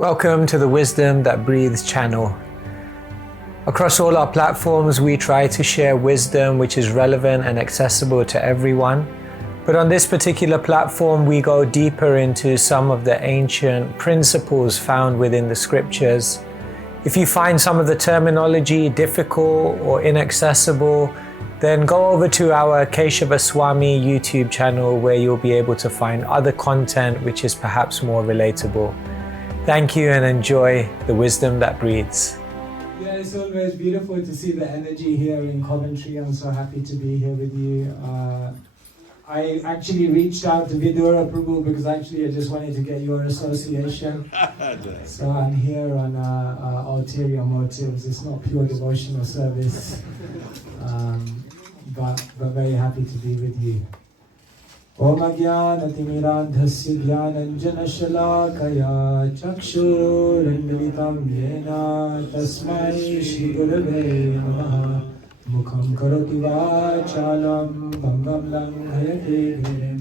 Welcome to the Wisdom That Breathes channel. Across all our platforms, we try to share wisdom which is relevant and accessible to everyone. But on this particular platform, we go deeper into some of the ancient principles found within the scriptures. If you find some of the terminology difficult or inaccessible, then go over to our Keshava Swami YouTube channel where you'll be able to find other content which is perhaps more relatable. Thank you and enjoy the wisdom that breathes. Yeah, it's always beautiful to see the energy here in Coventry. I'm so happy to be here with you. I actually reached out to Vidura Prabhu because I just wanted to get your association. So I'm here on ulterior motives. It's not pure devotional service, but very happy to be with you. Om Ajnanatimidandhasya Jnananjanashalakaya Chakshurunmilitam Yena Tasmai Shri Gurave Namaha Mukham Karoti Vachalam Bhangam Langhayate Girim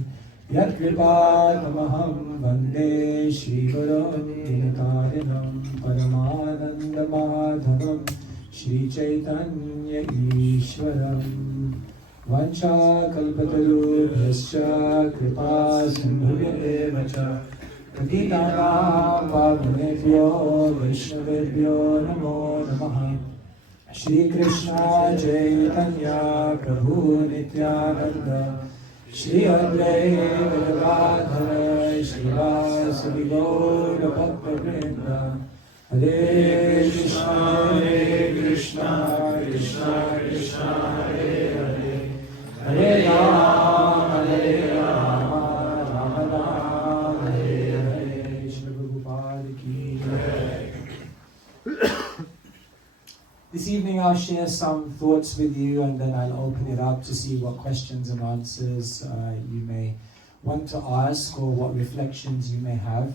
Yat Kripatamaham Vande Shri Gurum Dinatarinam Paramananda Madhavam Shri Chaitanya Ishwaram Vancha kalpatarubhyascha kripa sindhubhyeva cha patitanam pavanebhyo vaishnavebhyo namo namaha. Shri Krishna Chaitanya Prabhu Nityananda Shri Advaita Gadadhara Shri Vasadi Gaura Bhakta-vrinda. Hare Krishna Krishna Krishna Hare Hare Hare Rama Rama Rama Hare Hare. Shri Prabhupada ki Jai. This evening I'll share some thoughts with you and then I'll open it up to see what questions and answers you may want to ask or what reflections you may have.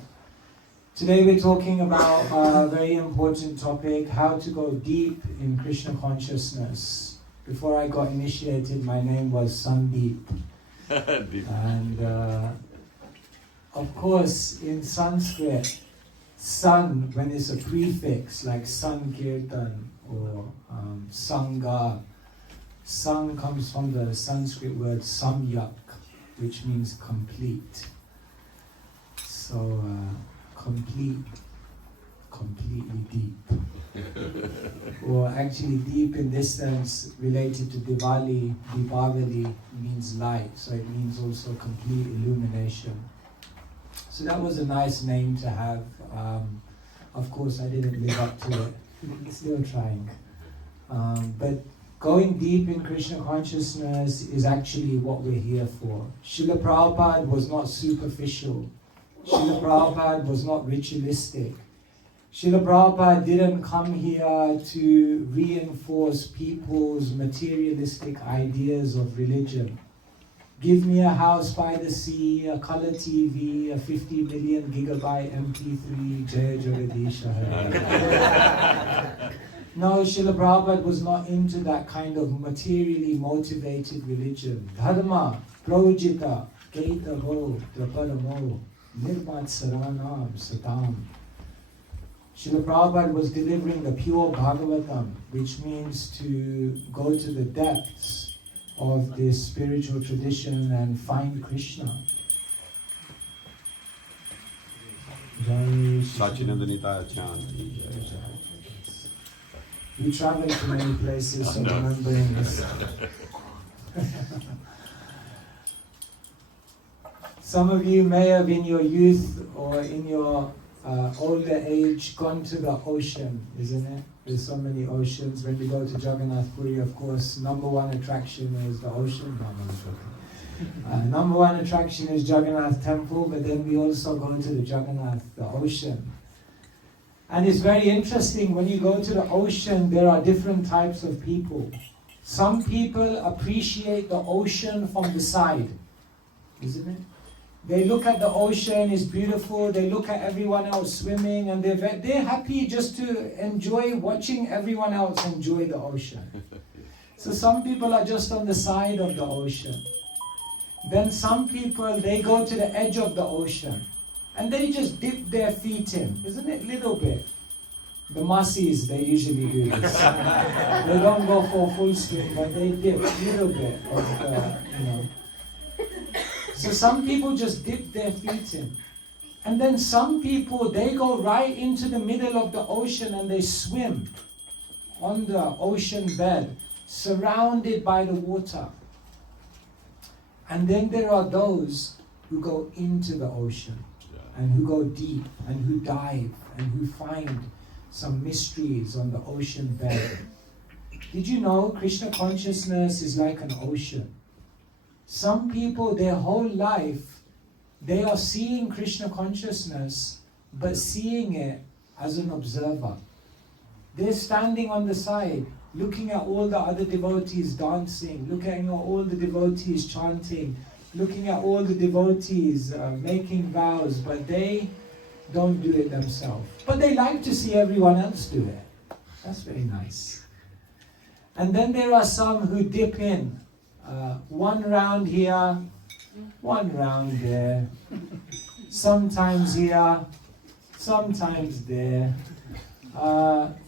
Today we're talking about a very important topic, how to go deep in Krishna consciousness. Before I got initiated, my name was Sandeep. And of course, in Sanskrit, sun, when it's a prefix like Sankirtan or Sangha, sang comes from the Sanskrit word samyak, which means complete. So, completely deep. Or actually deep in this sense related to Diwali. Deepavali means light, so it means also complete illumination. So that was a nice name to have. Of course I didn't live up to it. Still trying. But going deep in Krishna consciousness is actually what we're here for. Srila Prabhupada was not superficial. Srila Prabhupada was not ritualistic. Srila Prabhupada didn't come here to reinforce people's materialistic ideas of religion. Give me a house by the sea, a color TV, a 50 million gigabyte MP3, Jaya Jagadisha Hare. No, Srila Prabhupada was not into that kind of materially motivated religion. Dharma, projita, keita ho, draparamo. Nirmat Saranam Satam. Srila Prabhupada was delivering the pure Bhagavatam, which means to go to the depths of this spiritual tradition and find Krishna. We travel to many places, so remembering this. Some of you may have in your youth or in your older age gone to the ocean, isn't it? There's so many oceans. When we go to Jagannath Puri, of course, number one attraction is the ocean. Number one attraction is Jagannath Temple, but then we also go to the Jagannath, the ocean. And it's very interesting, when you go to the ocean, there are different types of people. Some people appreciate the ocean from the side, isn't it? They look at the ocean, it's beautiful, they look at everyone else swimming, and they're happy just to enjoy watching everyone else enjoy the ocean. So some people are just on the side of the ocean. Then some people, they go to the edge of the ocean. and they just dip their feet in, isn't it? Little bit. The Masis, they usually do this. They don't go for a full swim, but they dip a little bit of, So some people just dip their feet in. And then some people, they go right into the middle of the ocean and they swim on the ocean bed, surrounded by the water. And then there are those who go into the ocean and who go deep and who dive and who find some mysteries on the ocean bed. Did you know Krishna consciousness is like an ocean? Some people, their whole life, they are seeing Krishna consciousness, but seeing it as an observer. They're standing on the side, looking at all the other devotees dancing, looking at all the devotees chanting, looking at all the devotees making vows, but they don't do it themselves. But they like to see everyone else do it. That's very nice. And then there are some who dip in. One round here, one round there. Sometimes here, sometimes there.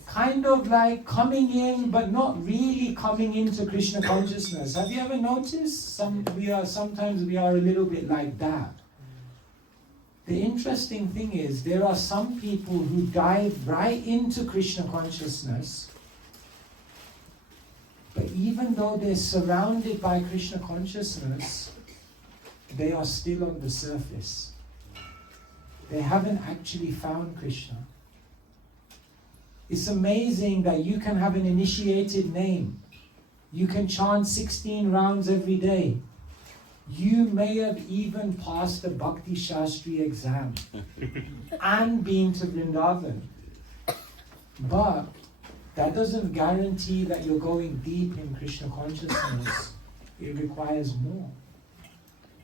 Kind of like coming in, but not really coming into Krishna consciousness. Have you ever noticed? Sometimes we are a little bit like that. The interesting thing is, there are some people who dive right into Krishna consciousness, but even though they're surrounded by Krishna consciousness, they are still on the surface. They haven't actually found Krishna. It's amazing that you can have an initiated name. You can chant 16 rounds every day. You may have even passed the Bhakti Shastri exam and been to Vrindavan. But that doesn't guarantee that you're going deep in Krishna consciousness. It requires more.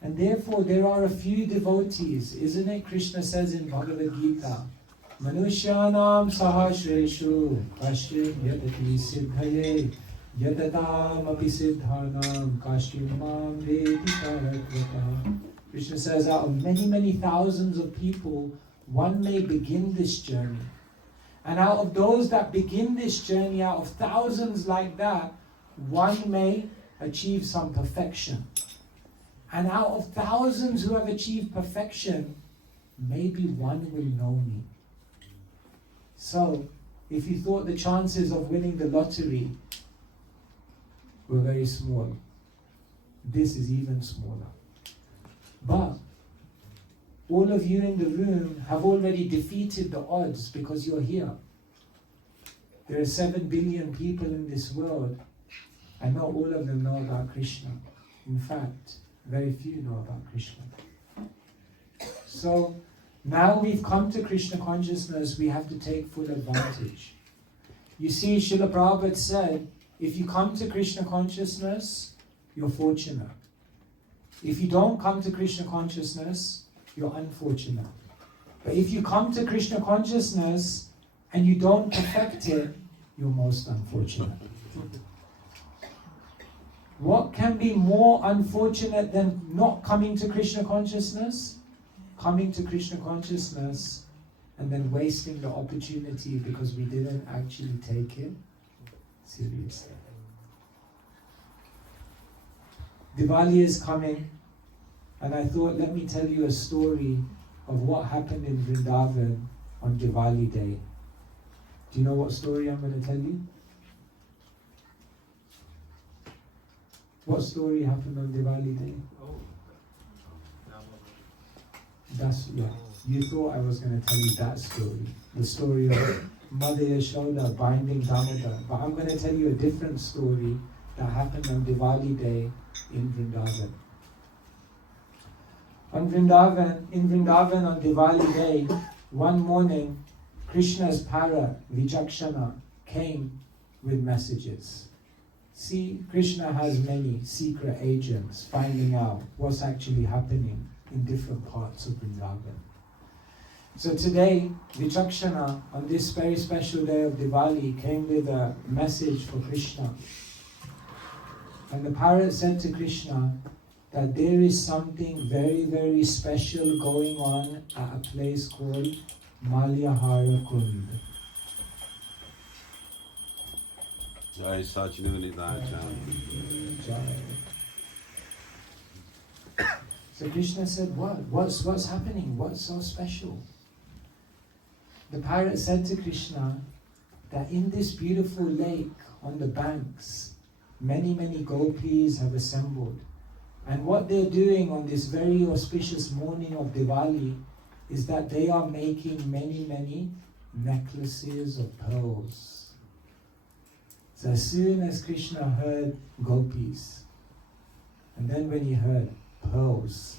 And therefore there are a few devotees, isn't it? Krishna says in Bhagavad Gita, Manushyanam sahasreshu kashim yadati siddhaye yadadam api siddhanam kashim mam vedi paratvata. Krishna says, out of many, many thousands of people, one may begin this journey. And out of those that begin this journey, out of thousands like that, one may achieve some perfection. And out of thousands who have achieved perfection, maybe one will know me. So, if you thought the chances of winning the lottery were very small, this is even smaller. But all of you in the room have already defeated the odds because you're here. There are 7 billion people in this world, and not all of them know about Krishna. In fact, very few know about Krishna. So, now we've come to Krishna consciousness, we have to take full advantage. You see, Srila Prabhupada said, if you come to Krishna consciousness, you're fortunate. If you don't come to Krishna consciousness, you're unfortunate. But if you come to Krishna consciousness and you don't perfect it, you're most unfortunate. What can be more unfortunate than not coming to Krishna consciousness? Coming to Krishna consciousness and then wasting the opportunity because we didn't actually take it seriously. Diwali is coming, and I thought, let me tell you a story of what happened in Vrindavan on Diwali day. Do you know what story I'm going to tell you? What story happened on Diwali day? That's, yeah. You thought I was going to tell you that story. The story of Mother Yashoda binding Damodar. But I'm going to tell you a different story that happened on Diwali day in Vrindavan. In Vrindavan on Diwali day, one morning, Krishna's parrot, Vijakshana, came with messages. See, Krishna has many secret agents finding out what's actually happening in different parts of Vrindavan. So today, Vijakshana, on this very special day of Diwali, came with a message for Krishna. And the parrot said to Krishna, that there is something very, very special going on at a place called Malyahara Kund. Jai Sachinandana. So Krishna said, what's happening? What's so special? The parrot said to Krishna that in this beautiful lake on the banks, many, many gopis have assembled. And what they're doing on this very auspicious morning of Diwali is that they are making many, many necklaces of pearls. So as soon as Krishna heard gopis, and then when he heard pearls,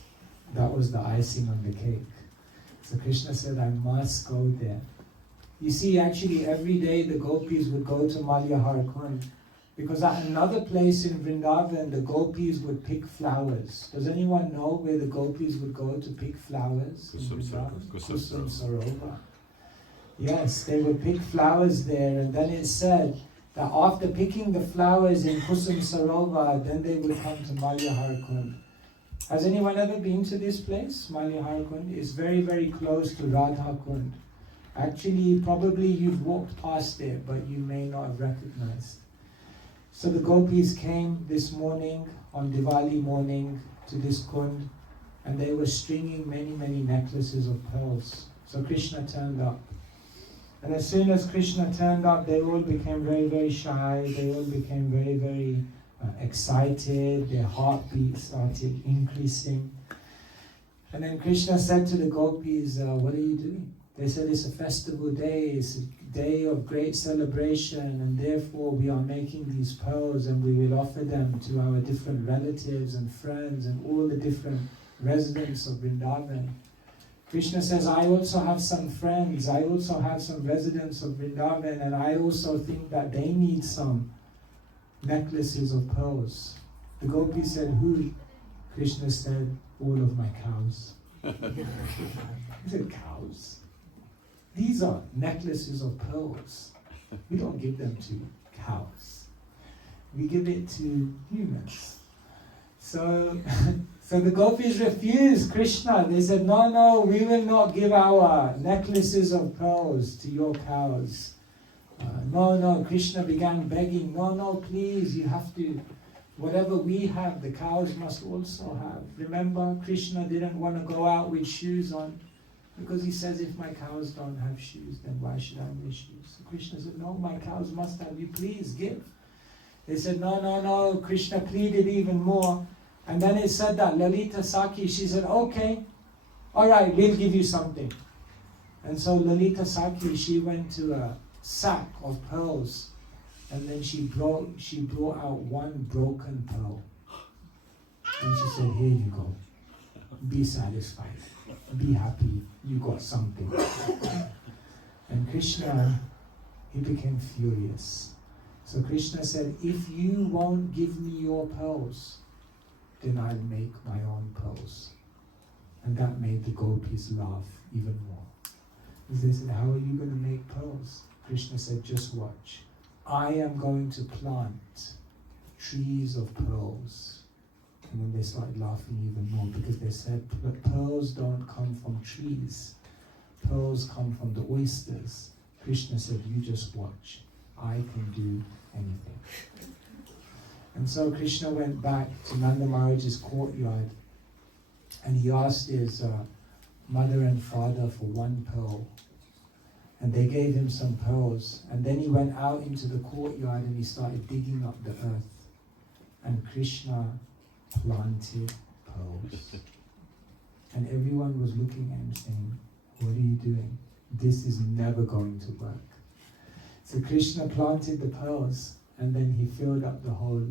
that was the icing on the cake. So Krishna said, I must go there. You see, actually every day the gopis would go to Malyahara Kund, because at another place in Vrindavan, the gopis would pick flowers. Does anyone know where the gopis would go to pick flowers? Kusum Sarovar. Yes, they would pick flowers there, and then it said that after picking the flowers in Kusum Sarovar, then they would come to Malyahara Kund. Has anyone ever been to this place, Malyahara Kund? It's very, very close to Radha Kund. Actually, probably you've walked past there, but you may not have recognized. So the gopis came this morning, on Diwali morning, to this kund, and they were stringing many, many necklaces of pearls. So Krishna turned up. And as soon as Krishna turned up, they all became very, very shy. They all became very, very excited. Their heartbeat started increasing. And then Krishna said to the gopis, what are you doing? They said, it's a festival day, it's a day of great celebration, and therefore we are making these pearls and we will offer them to our different relatives and friends and all the different residents of Vrindavan. Krishna says, I also have some friends, I also have some residents of Vrindavan, and I also think that they need some necklaces of pearls. The gopis said, who? Krishna said, all of my cows. He said, cows? These are necklaces of pearls. We don't give them to cows. We give it to humans. So the gopis refused Krishna. They said, no, we will not give our necklaces of pearls to your cows. No, Krishna began begging, no, please, you have to, whatever we have, the cows must also have. Remember, Krishna didn't want to go out with shoes on, because he says, if my cows don't have shoes, then why should I wear shoes? So Krishna said, no, my cows must have, you please give. They said, no, Krishna pleaded even more. And then it said that Lalita Sakhi, she said, okay, all right, we'll give you something. And so Lalita Sakhi, she went to a sack of pearls, and then she brought out one broken pearl. And she said, here you go. Be satisfied. Be happy. You got something. And Krishna, he became furious. So Krishna said, if you won't give me your pearls, then I'll make my own pearls. And that made the gopis laugh even more. Because they said, how are you going to make pearls? Krishna said, just watch. I am going to plant trees of pearls. And then they started laughing even more, because they said, pearls don't come from trees. Pearls come from the oysters. Krishna said, you just watch. I can do anything. And so Krishna went back to Nanda Maharaj's courtyard, and he asked his mother and father for one pearl. And they gave him some pearls. And then he went out into the courtyard and he started digging up the earth. And Krishna planted pearls. And everyone was looking at him saying, what are you doing? This is never going to work. So Krishna planted the pearls, and then he filled up the hole.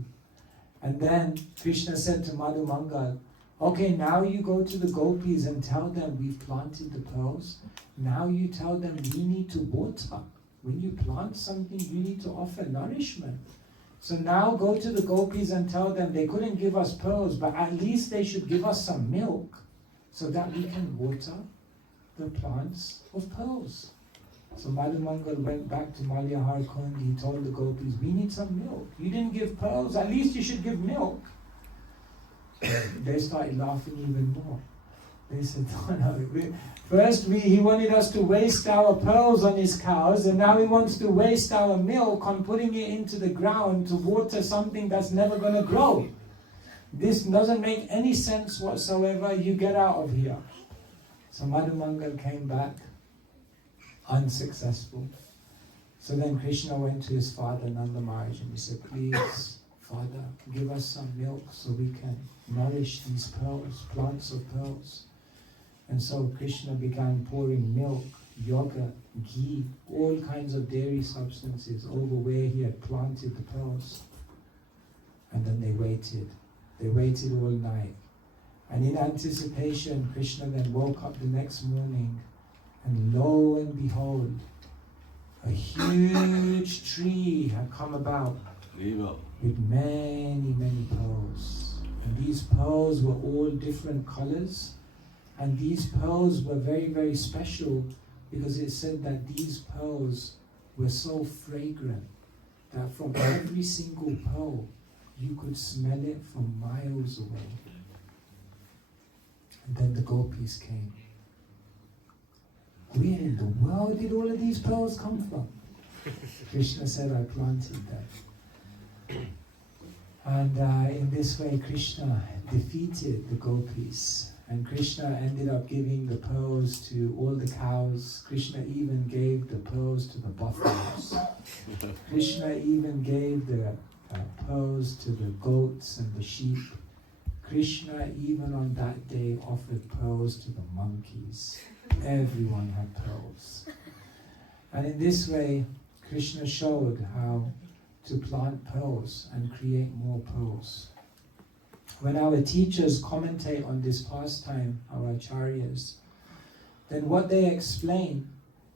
And then Krishna said to Madhu Mangal, okay, now you go to the gopis and tell them we've planted the pearls. Now you tell them we need to water. When you plant something, you need to offer nourishment. So now go to the gopis and tell them they couldn't give us pearls, but at least they should give us some milk so that we can water the plants of pearls. So Madhu Mangal went back to Malyahara Kund. He told the gopis, we need some milk. You didn't give pearls, at least you should give milk. They started laughing even more. They said, no, first he wanted us to waste our pearls on his cows, and now he wants to waste our milk on putting it into the ground to water something that's never going to grow. This doesn't make any sense whatsoever. You get out of here. So Madhumangal came back, unsuccessful. So then Krishna went to his father Nanda Maharaj and he said, please, Father, give us some milk so we can nourish these pearls, plants of pearls. And so Krishna began pouring milk, yogurt, ghee, all kinds of dairy substances over where he had planted the pearls. And then they waited. They waited all night. And in anticipation, Krishna then woke up the next morning, and lo and behold, a huge tree had come about with many, many pearls. And these pearls were all different colors. And these pearls were very, very special because it said that these pearls were so fragrant that from every single pearl, you could smell it from miles away. And then the gopis came. Where in the world did all of these pearls come from? Krishna said, I planted them. And in this way, Krishna defeated the gopis. And Krishna ended up giving the pearls to all the cows. Krishna even gave the pearls to the buffaloes. Krishna even gave the pearls to the goats and the sheep. Krishna even on that day offered pearls to the monkeys. Everyone had pearls. And in this way, Krishna showed how to plant pearls and create more pearls. When our teachers commentate on this pastime, our acharyas, then what they explain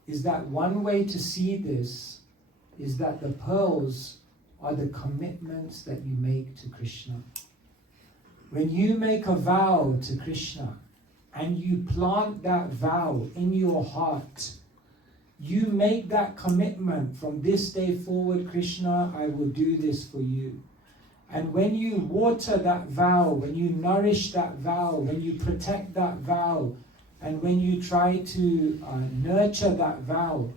is that one way to see this is that the pearls are the commitments that you make to Krishna. When you make a vow to Krishna and you plant that vow in your heart, you make that commitment from this day forward, Krishna, I will do this for you. And when you water that vow, when you nourish that vow, when you protect that vow, and when you try to nurture that vow,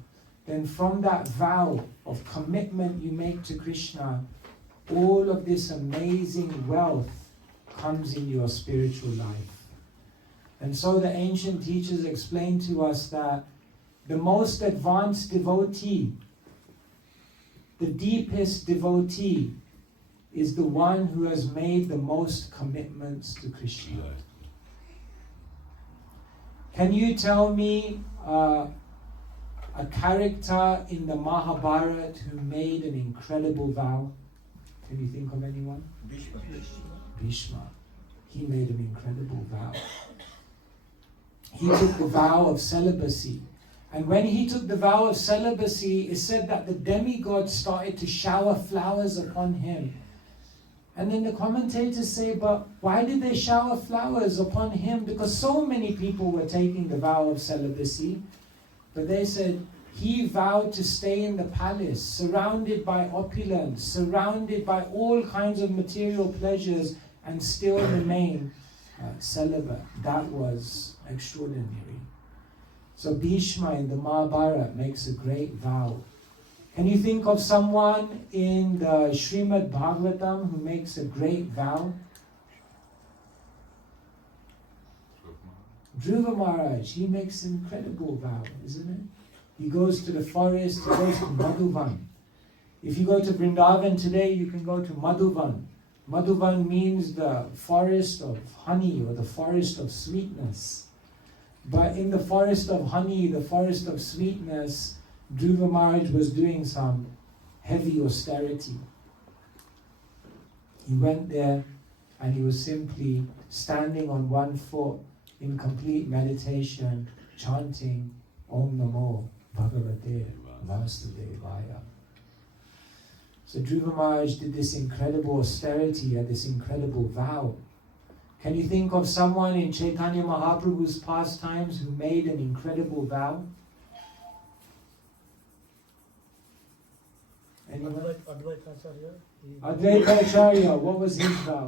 then from that vow of commitment you make to Krishna, all of this amazing wealth comes in your spiritual life. And so the ancient teachers explain to us that the most advanced devotee, the deepest devotee, is the one who has made the most commitments to Krishna. Can you tell me a character in the Mahabharata who made an incredible vow? Can you think of anyone? Bhishma. He made an incredible vow. He took the vow of celibacy. And when he took the vow of celibacy, it said that the demigods started to shower flowers upon him. And then the commentators say, but why did they shower flowers upon him? Because so many people were taking the vow of celibacy. But they said, he vowed to stay in the palace, surrounded by opulence, surrounded by all kinds of material pleasures, and still remain celibate. That was extraordinary. So Bhishma in the Mahabharata makes a great vow. Can you think of someone in the Srimad Bhagavatam who makes a great vow? Dhruva Maharaj, he makes an incredible vow, isn't it? He goes to the forest, he goes to Madhuvan. If you go to Vrindavan today, you can go to Madhuvan. Madhuvan means the forest of honey or the forest of sweetness. But in the forest of honey, the forest of sweetness, Dhruva Maharaj was doing some heavy austerity. He went there and he was simply standing on one foot in complete meditation, chanting Om Namo Bhagavate Vasudevaya. So Dhruva Maharaj did this incredible austerity and this incredible vow. Can you think of someone in Chaitanya Mahaprabhu's pastimes who made an incredible vow? Anyone? Advaita Acharya. Advaita Acharya, what was his vow?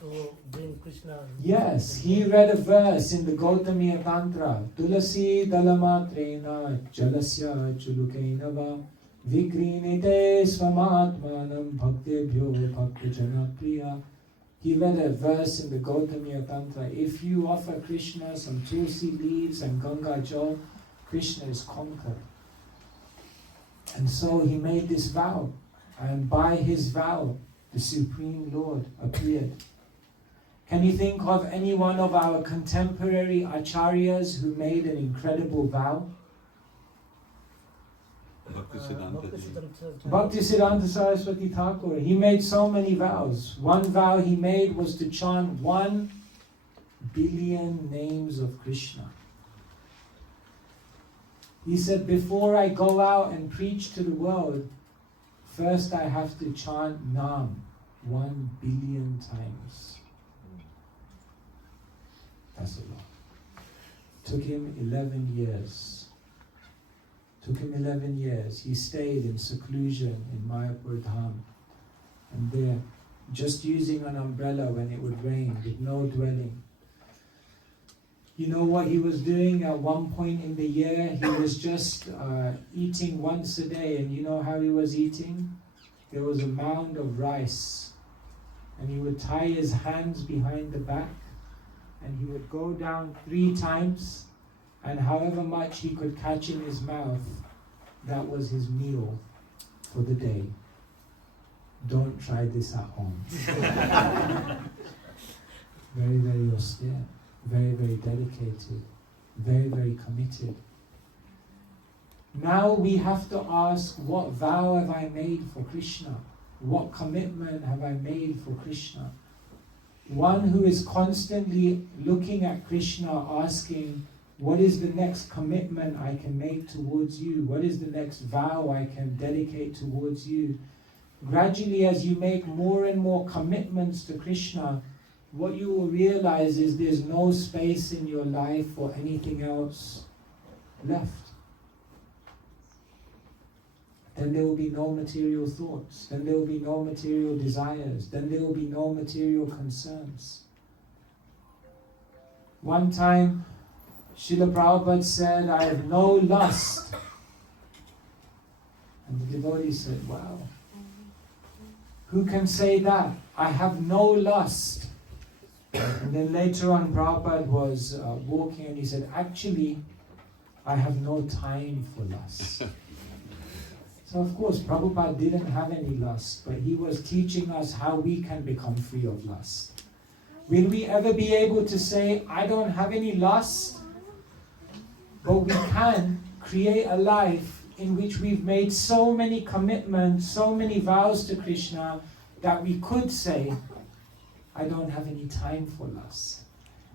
to bring Krishna. Yes, he read a verse in the Gautamiya Tantra. Tulasi dalamatrena jalasya chulukainava vikrinite swamatmanam bhaktebhyo bhaktajana priya. He read a verse in the Gautamiya Tantra. If you offer Krishna some tulsi leaves and Ganga Jal, Krishna is conquered. And so he made this vow. And by his vow, the Supreme Lord appeared. Can you think of any one of our contemporary acharyas who made an incredible vow? Bhaktisiddhanta Saraswati Thakur. He made so many vows. One vow he made was to chant 1 billion names of Krishna. He said, before I go out and preach to the world, first I have to chant Nam 1 billion times. That's a lot. Took him 11 years. Took him 11 years. He stayed in seclusion in Mayapur Dham. And there, just using an umbrella when it would rain, with no dwelling. You know what he was doing at one point in the year? He was just eating once a day. And you know how he was eating? There was a mound of rice. And he would tie his hands behind the back. And he would go down 3 times, and however much he could catch in his mouth, that was his meal for the day. Don't try this at home. Very, very austere, very, very dedicated, very, very committed. Now we have to ask, what vow have I made for Krishna? What commitment have I made for Krishna? One who is constantly looking at Krishna, asking, what is the next commitment I can make towards you? What is the next vow I can dedicate towards you? Gradually, as you make more and more commitments to Krishna, what you will realize is there's no space in your life for anything else left. Then there will be no material thoughts. Then there will be no material desires. Then there will be no material concerns. One time, Srila Prabhupada said, I have no lust. And the devotee said, wow. Who can say that? I have no lust. And then later on, Prabhupada was walking and he said, actually, I have no time for lust. So of course, Prabhupada didn't have any lust, but he was teaching us how we can become free of lust. Will we ever be able to say, I don't have any lust? But we can create a life in which we've made so many commitments, so many vows to Krishna, that we could say, I don't have any time for lust.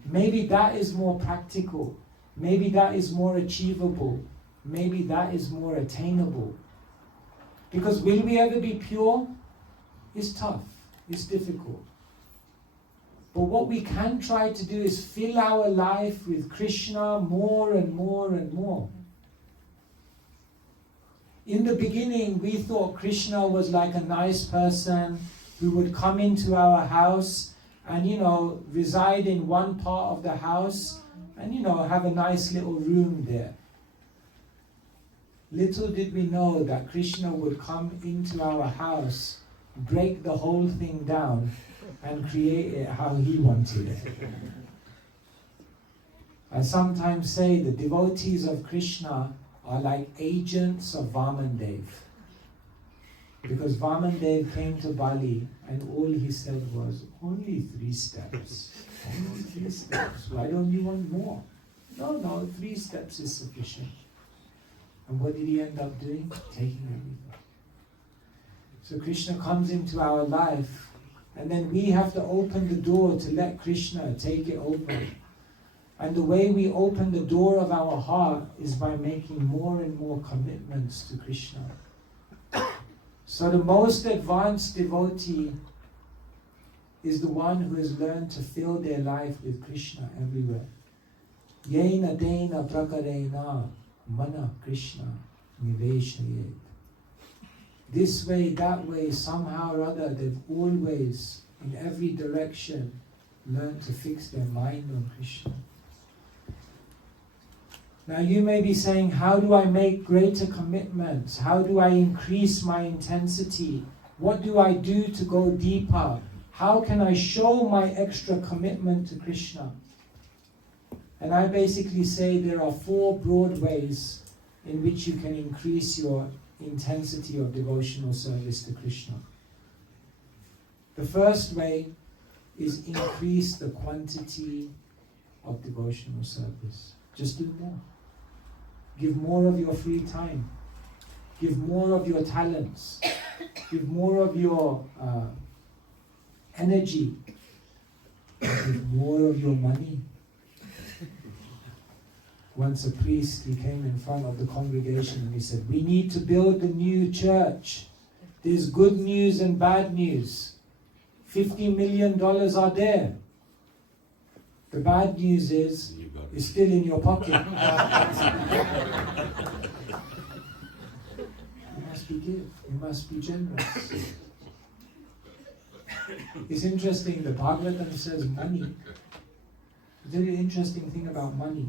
Maybe that is more practical. Maybe that is more achievable. Maybe that is more attainable. Because will we ever be pure? It's tough. It's difficult. But what we can try to do is fill our life with Krishna more and more and more. In the beginning, we thought Krishna was like a nice person who would come into our house and, reside in one part of the house and, have a nice little room there. Little did we know that Krishna would come into our house, break the whole thing down, and create it how he wanted it. I sometimes say the devotees of Krishna are like agents of Vamandev. Because Vamandev came to Bali and all he said was, only 3 steps. Only 3 steps. Why don't you want more? No, 3 steps is sufficient. And what did he end up doing? Taking everything. So Krishna comes into our life, and then we have to open the door to let Krishna take it over. And the way we open the door of our heart is by making more and more commitments to Krishna. So the most advanced devotee is the one who has learned to fill their life with Krishna everywhere. Yena dena prakarena mana Krishna niveshayet. This way, that way, somehow or other, they've always in every direction, learn to fix their mind on Krishna. Now you may be saying, how do I make greater commitments? How do I increase my intensity? What do I do to go deeper? How can I show my extra commitment to Krishna? And I basically say there are 4 broad ways in which you can increase your intensity of devotional service to Krishna. The first way is increase the quantity of devotional service. Just do more. Give more of your free time. Give more of your talents. Give more of your energy. Give more of your money. Once a priest, he came in front of the congregation and he said, we need to build a new church. There's good news and bad news. $50 million are there. The bad news is, it's still in your pocket. You must be give. You must be generous. It's interesting, the Bhagavatam says money. The very interesting thing about money,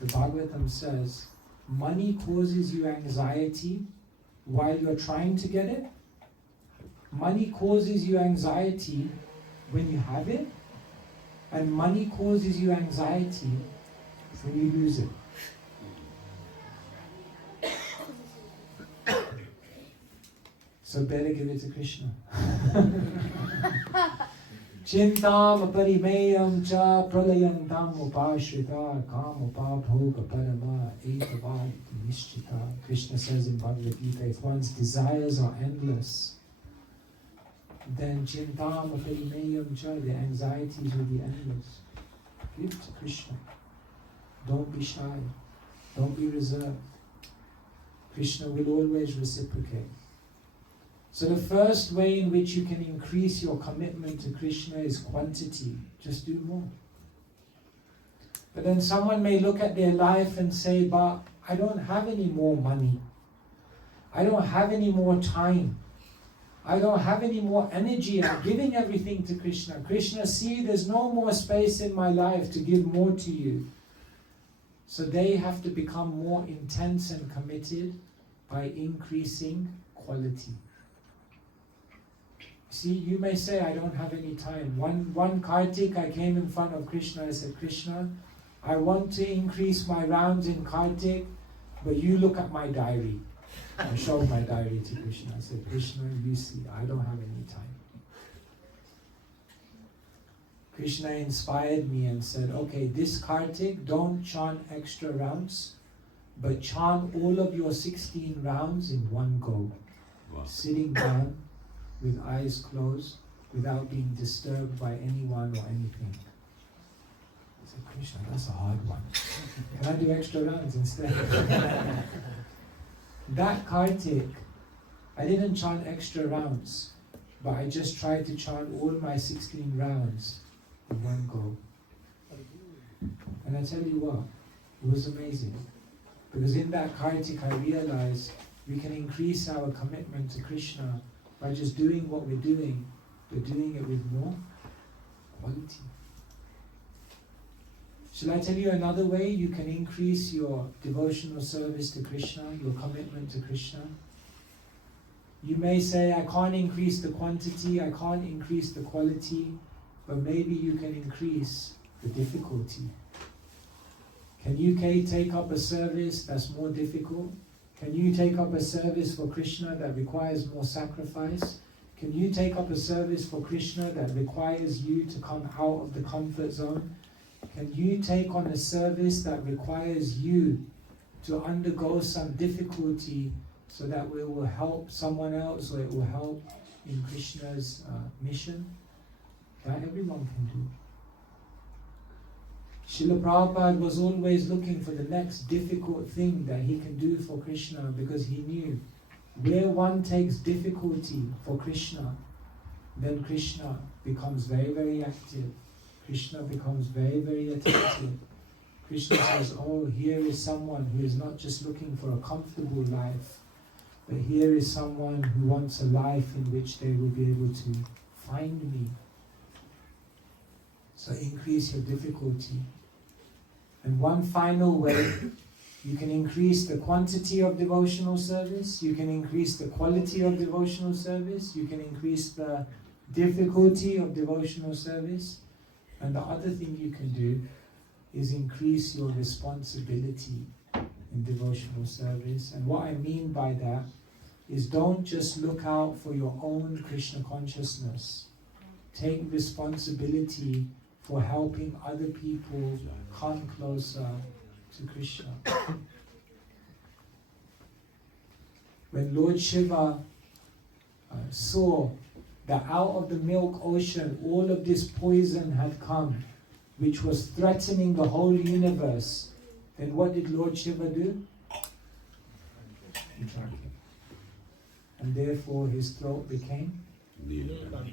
the Bhagavatam says, money causes you anxiety while you're trying to get it. Money causes you anxiety when you have it. And money causes you anxiety when you lose it. So better give it to Krishna. Chintam parimeyam cha pralayantam upashrita kam upabhoga parama etavad nishchita. Krishna says in Bhagavad Gita, if one's desires are endless, then chintam parimeyam cha, the anxieties will be endless. Give to Krishna. Don't be shy. Don't be reserved. Krishna will always reciprocate. So the first way in which you can increase your commitment to Krishna is quantity. Just do more. But then someone may look at their life and say, but I don't have any more money. I don't have any more time. I don't have any more energy. I'm giving everything to Krishna. Krishna, see, there's no more space in my life to give more to you. So they have to become more intense and committed by increasing quality. See, you may say, I don't have any time. One Kartik, I came in front of Krishna. I said, Krishna, I want to increase my rounds in Kartik, but you look at my diary. I showed my diary to Krishna. I said, Krishna, you see, I don't have any time. Krishna inspired me and said, okay, this Kartik, don't chant extra rounds, but chant all of your 16 rounds in one go. Wow. Sitting down with eyes closed, without being disturbed by anyone or anything. I said, Krishna, that's a hard one. Can I do extra rounds instead? That Kartik, I didn't chant extra rounds, but I just tried to chant all my 16 rounds in one go. And I tell you what, it was amazing. Because in that Kartik I realized we can increase our commitment to Krishna by just doing what we're doing, but doing it with more quality. Shall I tell you another way you can increase your devotional service to Krishna, your commitment to Krishna? You may say, I can't increase the quantity, I can't increase the quality, but maybe you can increase the difficulty. Can you take up a service that's more difficult? Can you take up a service for Krishna that requires more sacrifice? Can you take up a service for Krishna that requires you to come out of the comfort zone? Can you take on a service that requires you to undergo some difficulty so that it will help someone else or it will help in Krishna's mission? That everyone can do. Srila Prabhupada was always looking for the next difficult thing that he can do for Krishna, because he knew where one takes difficulty for Krishna, then Krishna becomes very, very active. Krishna becomes very, very attentive. Krishna says, oh, here is someone who is not just looking for a comfortable life, but here is someone who wants a life in which they will be able to find me. So increase your difficulty. And one final way, you can increase the quantity of devotional service, you can increase the quality of devotional service, you can increase the difficulty of devotional service, and the other thing you can do is increase your responsibility in devotional service. And what I mean by that is don't just look out for your own Krishna consciousness. Take responsibility for helping other people come closer to Krishna. When Lord Shiva saw that out of the milk ocean all of this poison had come, which was threatening the whole universe, then what did Lord Shiva do? He drank it. And therefore his throat became Nila.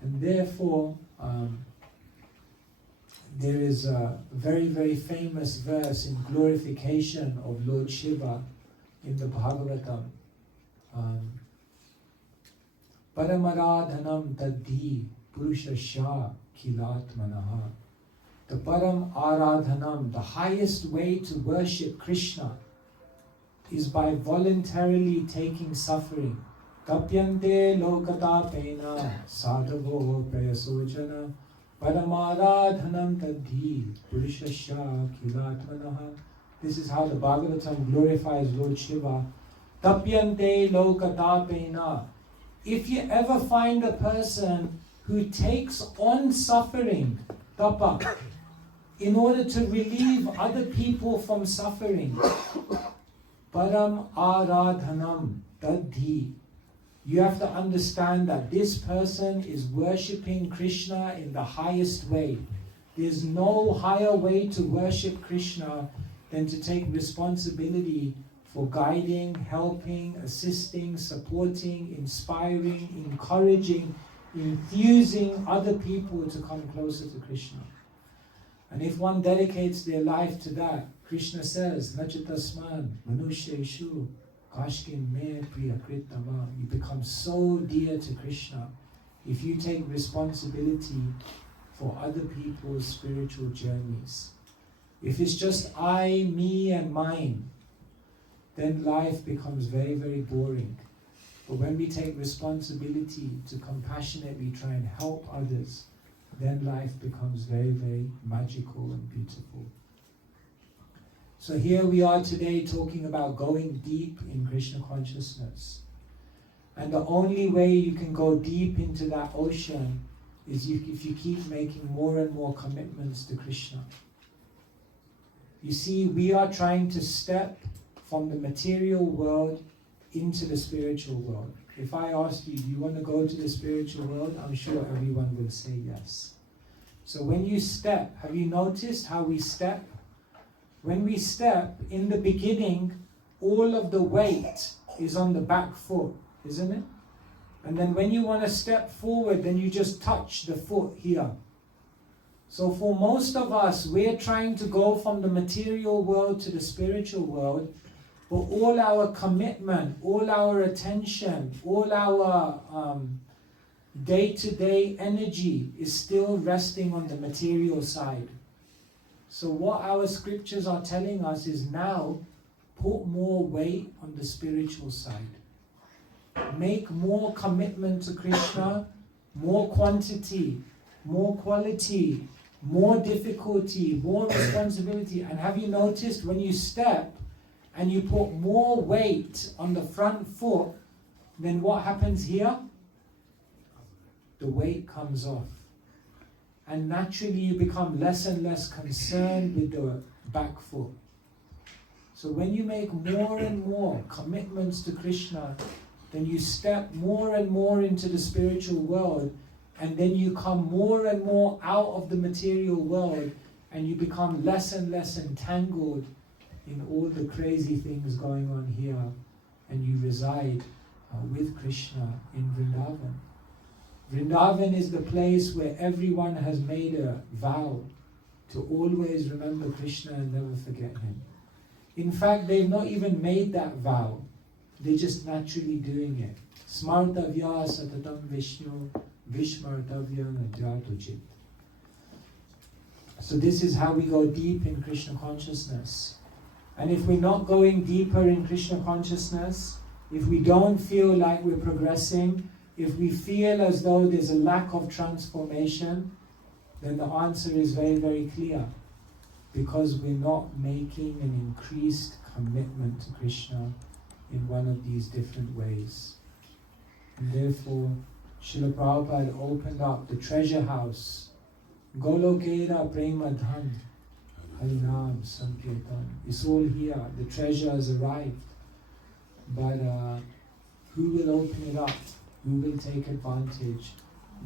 And therefore, there is a very, very famous verse in glorification of Lord Shiva in the Bhagavatam. Paramaradhanam tadhi purushasya kilatmanaha. The Param Aradhanam, the highest way to worship Krishna, is by voluntarily taking suffering. Tapyante lokatapena sadhavo prayasojana paramaradhanam tadhi purushasya kilatmanaha. This is how the Bhagavatam glorifies Lord Shiva. Tapyante lokatapena. If you ever find a person who takes on suffering, tapa, in order to relieve other people from suffering, param aradhanam tadhi. You have to understand that this person is worshipping Krishna in the highest way. There's no higher way to worship Krishna than to take responsibility for guiding, helping, assisting, supporting, inspiring, encouraging, infusing other people to come closer to Krishna. And if one dedicates their life to that, Krishna says, Nachitasman, Manusheshu, Kashkin me priyakritama. You become so dear to Krishna if you take responsibility for other people's spiritual journeys. If it's just I, me, and mine, then life becomes very, very boring. But when we take responsibility to compassionately try and help others, then life becomes very, very magical and beautiful. So here we are today talking about going deep in Krishna consciousness. And the only way you can go deep into that ocean is if you keep making more and more commitments to Krishna. You see, we are trying to step from the material world into the spiritual world. If I ask you, do you want to go to the spiritual world? I'm sure everyone will say yes. So when you step, have you noticed how we step? When we step, in the beginning, all of the weight is on the back foot, isn't it? And then when you want to step forward, then you just touch the foot here. So for most of us, we're trying to go from the material world to the spiritual world, but all our commitment, all our attention, all our day-to-day energy is still resting on the material side. So what our scriptures are telling us is now put more weight on the spiritual side. Make more commitment to Krishna, more quantity, more quality, more difficulty, more responsibility. And have you noticed when you step and you put more weight on the front foot, then what happens here? The weight comes off. And naturally you become less and less concerned with the back foot. So when you make more and more commitments to Krishna, then you step more and more into the spiritual world, and then you come more and more out of the material world, and you become less and less entangled in all the crazy things going on here, and you reside with Krishna in Vrindavan. Vrindavan is the place where everyone has made a vow to always remember Krishna and never forget him. In fact, they've not even made that vow. They're just naturally doing it. Smartavya satatam Vishnu vishmartavya nadyatujit. So this is how we go deep in Krishna consciousness. And if we're not going deeper in Krishna consciousness, if we don't feel like we're progressing, if we feel as though there's a lack of transformation, then the answer is very, very clear. Because we're not making an increased commitment to Krishna in one of these different ways. And therefore, Srila Prabhupada opened up the treasure house. Golokera Prema Dhan, Harinam Sankirtan. It's all here. The treasure has arrived. But who will open it up? Who will take advantage?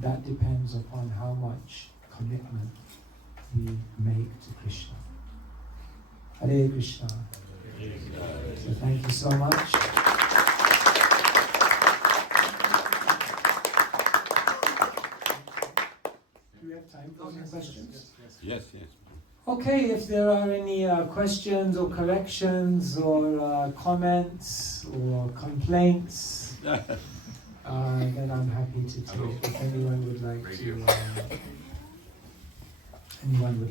That depends upon how much commitment we make to Krishna. Hare Krishna. So thank you so much. Do we have time for any questions? Yes, yes. Okay, if there are any questions or corrections or comments or complaints, then I'm happy to take. If anyone would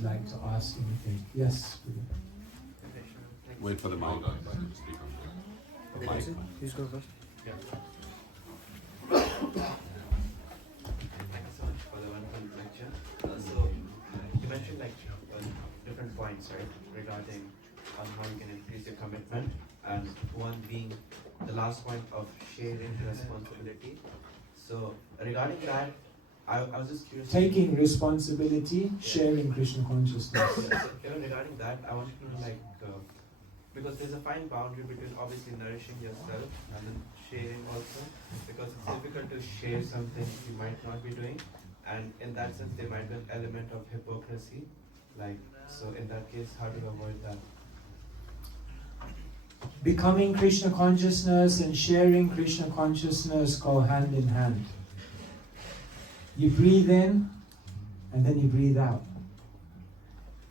like to, ask anything, yes. Wait for the mic. The mic. Please go first. Yeah. Thank you so much for the wonderful lecture. So you mentioned like different points, right, regarding on how you can increase your commitment, and one being the last point of sharing responsibility. So regarding that, I was just curious. Taking responsibility, sharing Krishna consciousness. So, regarding that, I wanted to know because there's a fine boundary between obviously nourishing yourself and then sharing also, because it's difficult to share something you might not be doing, and in that sense there might be an element of hypocrisy. So in that case, how do you avoid that? Becoming Krishna consciousness and sharing Krishna consciousness go hand in hand. You breathe in and then you breathe out.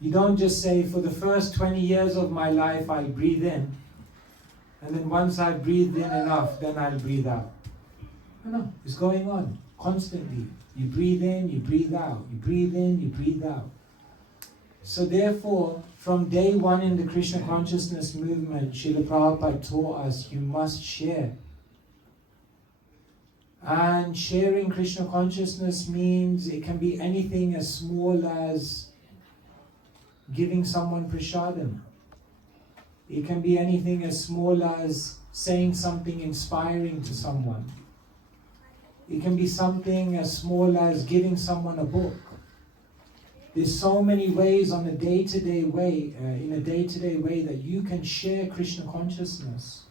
You don't just say, for the first 20 years of my life I'll breathe in, and then once I've breathed in enough, then I'll breathe out. No, it's going on constantly. You breathe in, you breathe out. You breathe in, you breathe out. So therefore, from day one in the Krishna consciousness movement, Srila Prabhupada taught us, you must share. And sharing Krishna consciousness means it can be anything as small as giving someone prasadam. It can be anything as small as saying something inspiring to someone. It can be something as small as giving someone a book. There's so many ways on a day-to-day way, that you can share Krishna consciousness.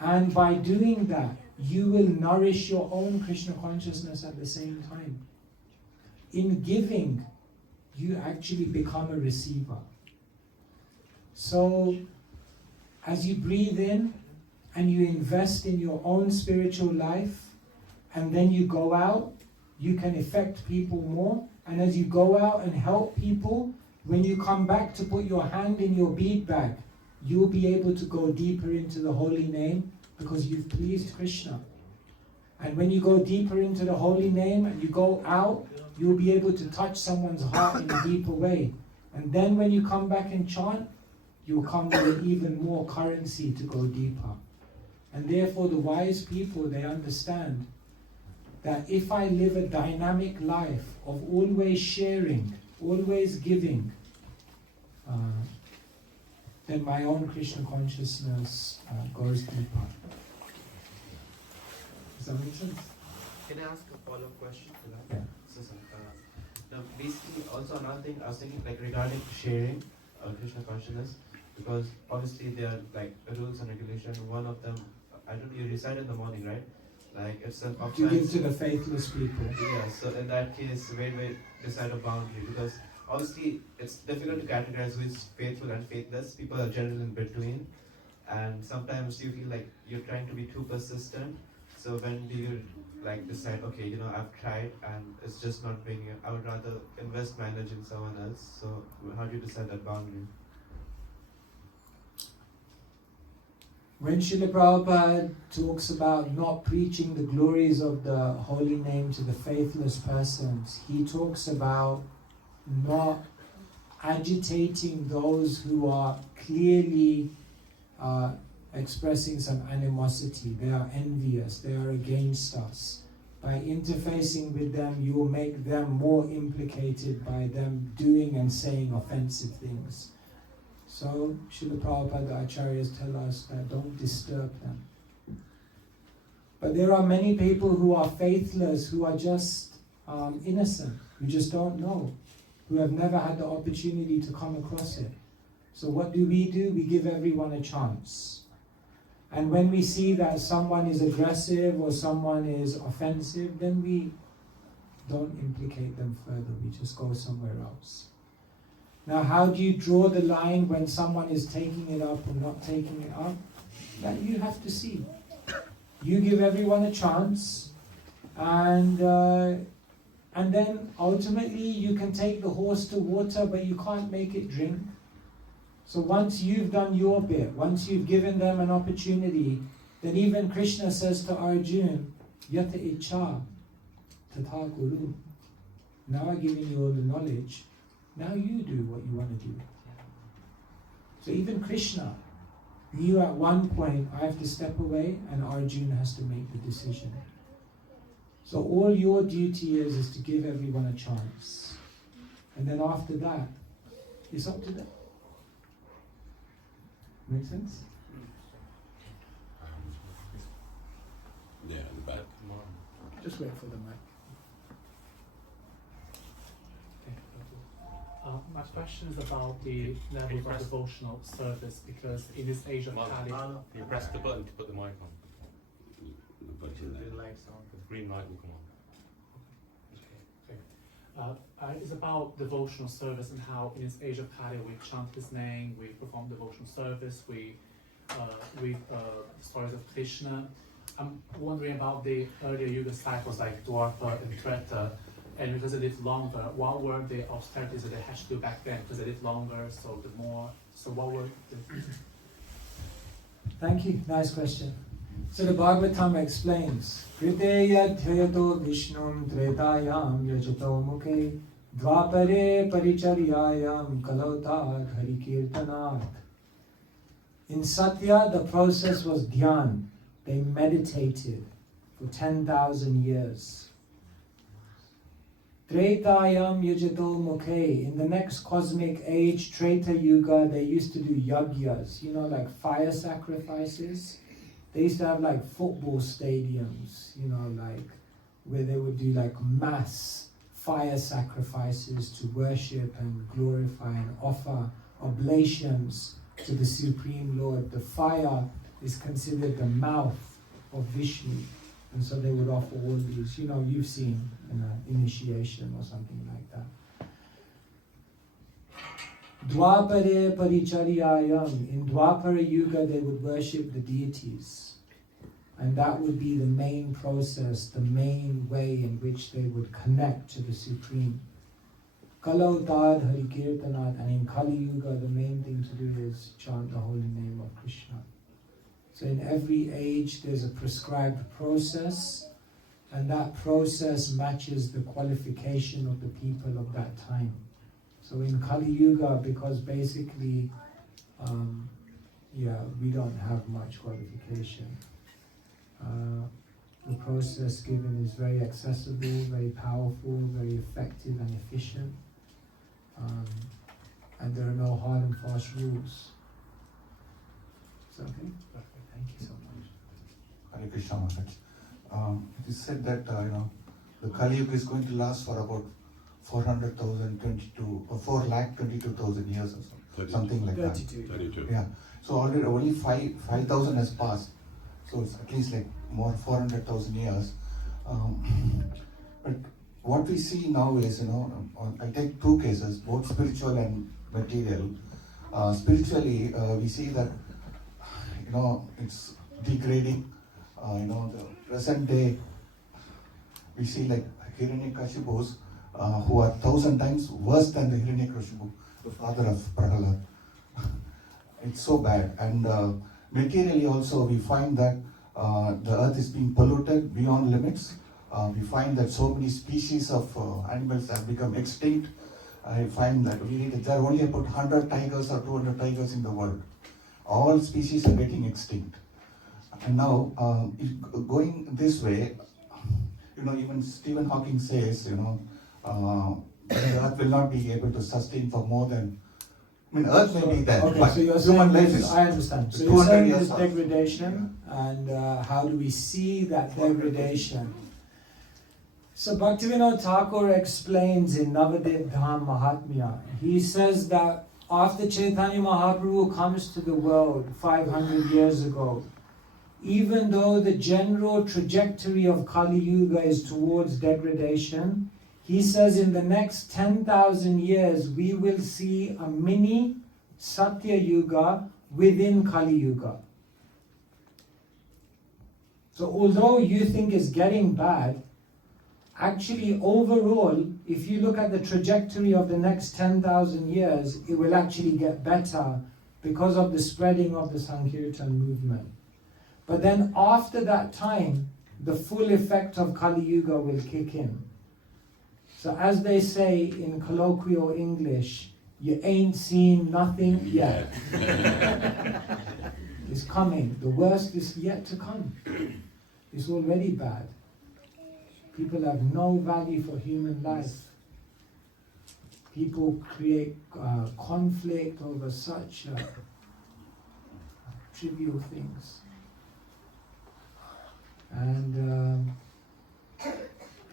And by doing that, you will nourish your own Krishna consciousness at the same time. In giving, you actually become a receiver. So, as you breathe in and you invest in your own spiritual life, and then you go out, you can affect people more. And as you go out and help people, when you come back to put your hand in your bead bag, you'll be able to go deeper into the holy name because you've pleased Krishna. And when you go deeper into the holy name and you go out, you'll be able to touch someone's heart in a deeper way. And then when you come back and chant, you'll come with even more currency to go deeper. And therefore the wise people, they understand that if I live a dynamic life of always sharing, always giving, then my own Krishna consciousness goes deeper. Does that make sense? Can I ask a follow-up question to that? Yeah. So, now basically also another thing I was thinking regarding sharing Krishna consciousness, because obviously there are rules and regulations. One of them, you recite in the morning, right? It's an To give to the faithless people. Yeah, so in that case, where we decide a boundary, because obviously it's difficult to categorize who is faithful and faithless. People are generally in between, and sometimes you feel like you're trying to be too persistent. So when do you decide, okay, I've tried and it's just not bringing it. I would rather invest my energy in someone else. So how do you decide that boundary? When Srila Prabhupada talks about not preaching the glories of the holy name to the faithless persons, he talks about not agitating those who are clearly expressing some animosity. They are envious, they are against us. By interfacing with them, you will make them more implicated by them doing and saying offensive things. So, Srila Prabhupada, the Acharyas tell us that don't disturb them. But there are many people who are faithless, who are just innocent, who just don't know, who have never had the opportunity to come across it. So what do? We give everyone a chance. And when we see that someone is aggressive or someone is offensive, then we don't implicate them further. We just go somewhere else. Now, how do you draw the line when someone is taking it up or not taking it up? That you have to see. You give everyone a chance, and then ultimately you can take the horse to water, but you can't make it drink. So once you've done your bit, once you've given them an opportunity, then even Krishna says to Arjuna, Yata icha tatha kuru. Now I've given you all the knowledge. Now you do what you want to do. So even Krishna knew at one point, I have to step away, and Arjuna has to make the decision. So all your duty is to give everyone a chance. And then after that, it's up to them. Make sense? Yeah, in the back. Just wait for the mic. My question is about the levels of devotional service, because in this age of Kali, You press the button to put the mic on. The button there. The lights on. The green light will come on. it's about devotional service and how in this age of Kali we chant His name, we perform devotional service, we read stories of Krishna. I'm wondering about the earlier Yuga cycles like Dwapara and Treta, and because they lived longer, what were the austerities that they had to do back then? Because they lived longer, so what were the... Thank you, nice question. So the Bhagavatam explains, Kriteya Dhyato Vishnum Tretayam Yajato Mukhe Dvapare Paricharyayam Kalauta Harikirtanat. In Satya, the process was dhyan. They meditated for 10,000 years. Tretayam Yajato Mukhe. In the next cosmic age, Treta Yuga, they used to do yagyas, like fire sacrifices. They used to have like football stadiums, where they would do like mass fire sacrifices to worship and glorify and offer oblations to the Supreme Lord. The fire is considered the mouth of Vishnu. And so they would offer all these, you've seen in an initiation or something like that. Dwapare Paricharyayam. In Dwapara Yuga, they would worship the deities. And that would be the main process, the main way in which they would connect to the Supreme. Kalautad Harikirtanat. And in Kali Yuga, the main thing to do is chant the holy name of Krishna. So in every age, there's a prescribed process, and that process matches the qualification of the people of that time. So in Kali Yuga, because basically, we don't have much qualification. The process given is very accessible, very powerful, very effective and efficient. And there are no hard and fast rules. Is that okay? Thank you so much. Hare Krishna Maharaj. It is said that the Kali Yuga is going to last for about 4,22,000 years or so, something like 32. that. Yeah. So already only 5,000 has passed. So it's at least like more 400,000 years. But what we see now is, I take two cases, both spiritual and material. Spiritually, we see that it's degrading. The present day, we see like Hiranyakashipus who are 1,000 times worse than the Hiranyakashipu, the father of Prahalad. It's so bad. And Materially also, we find that the earth is being polluted beyond limits. We find that so many species of animals have become extinct. I find that there are only about 100 tigers or 200 tigers in the world. All species are getting extinct. And now, going this way, even Stephen Hawking says, the earth will not be able to sustain for more than, earth may be there, Okay, but so you're human saying life is I understand. So 200 you're saying years there's old. degradation, and how do we see that degradation? So Bhaktivinoda Thakur explains in Navadip Dham Mahatmya, he says that after Chaitanya Mahaprabhu comes to the world 500 years ago, even though the general trajectory of Kali Yuga is towards degradation, he says in the next 10,000 years we will see a mini Satya Yuga within Kali Yuga. So although you think it's getting bad, actually overall, if you look at the trajectory of the next 10,000 years, it will actually get better because of the spreading of the Sankirtan movement. But then after that time, the full effect of Kali Yuga will kick in. So as they say in colloquial English, you ain't seen nothing yet. It's coming. The worst is yet to come. It's already bad. People have no value for human life. People create conflict over such trivial things. And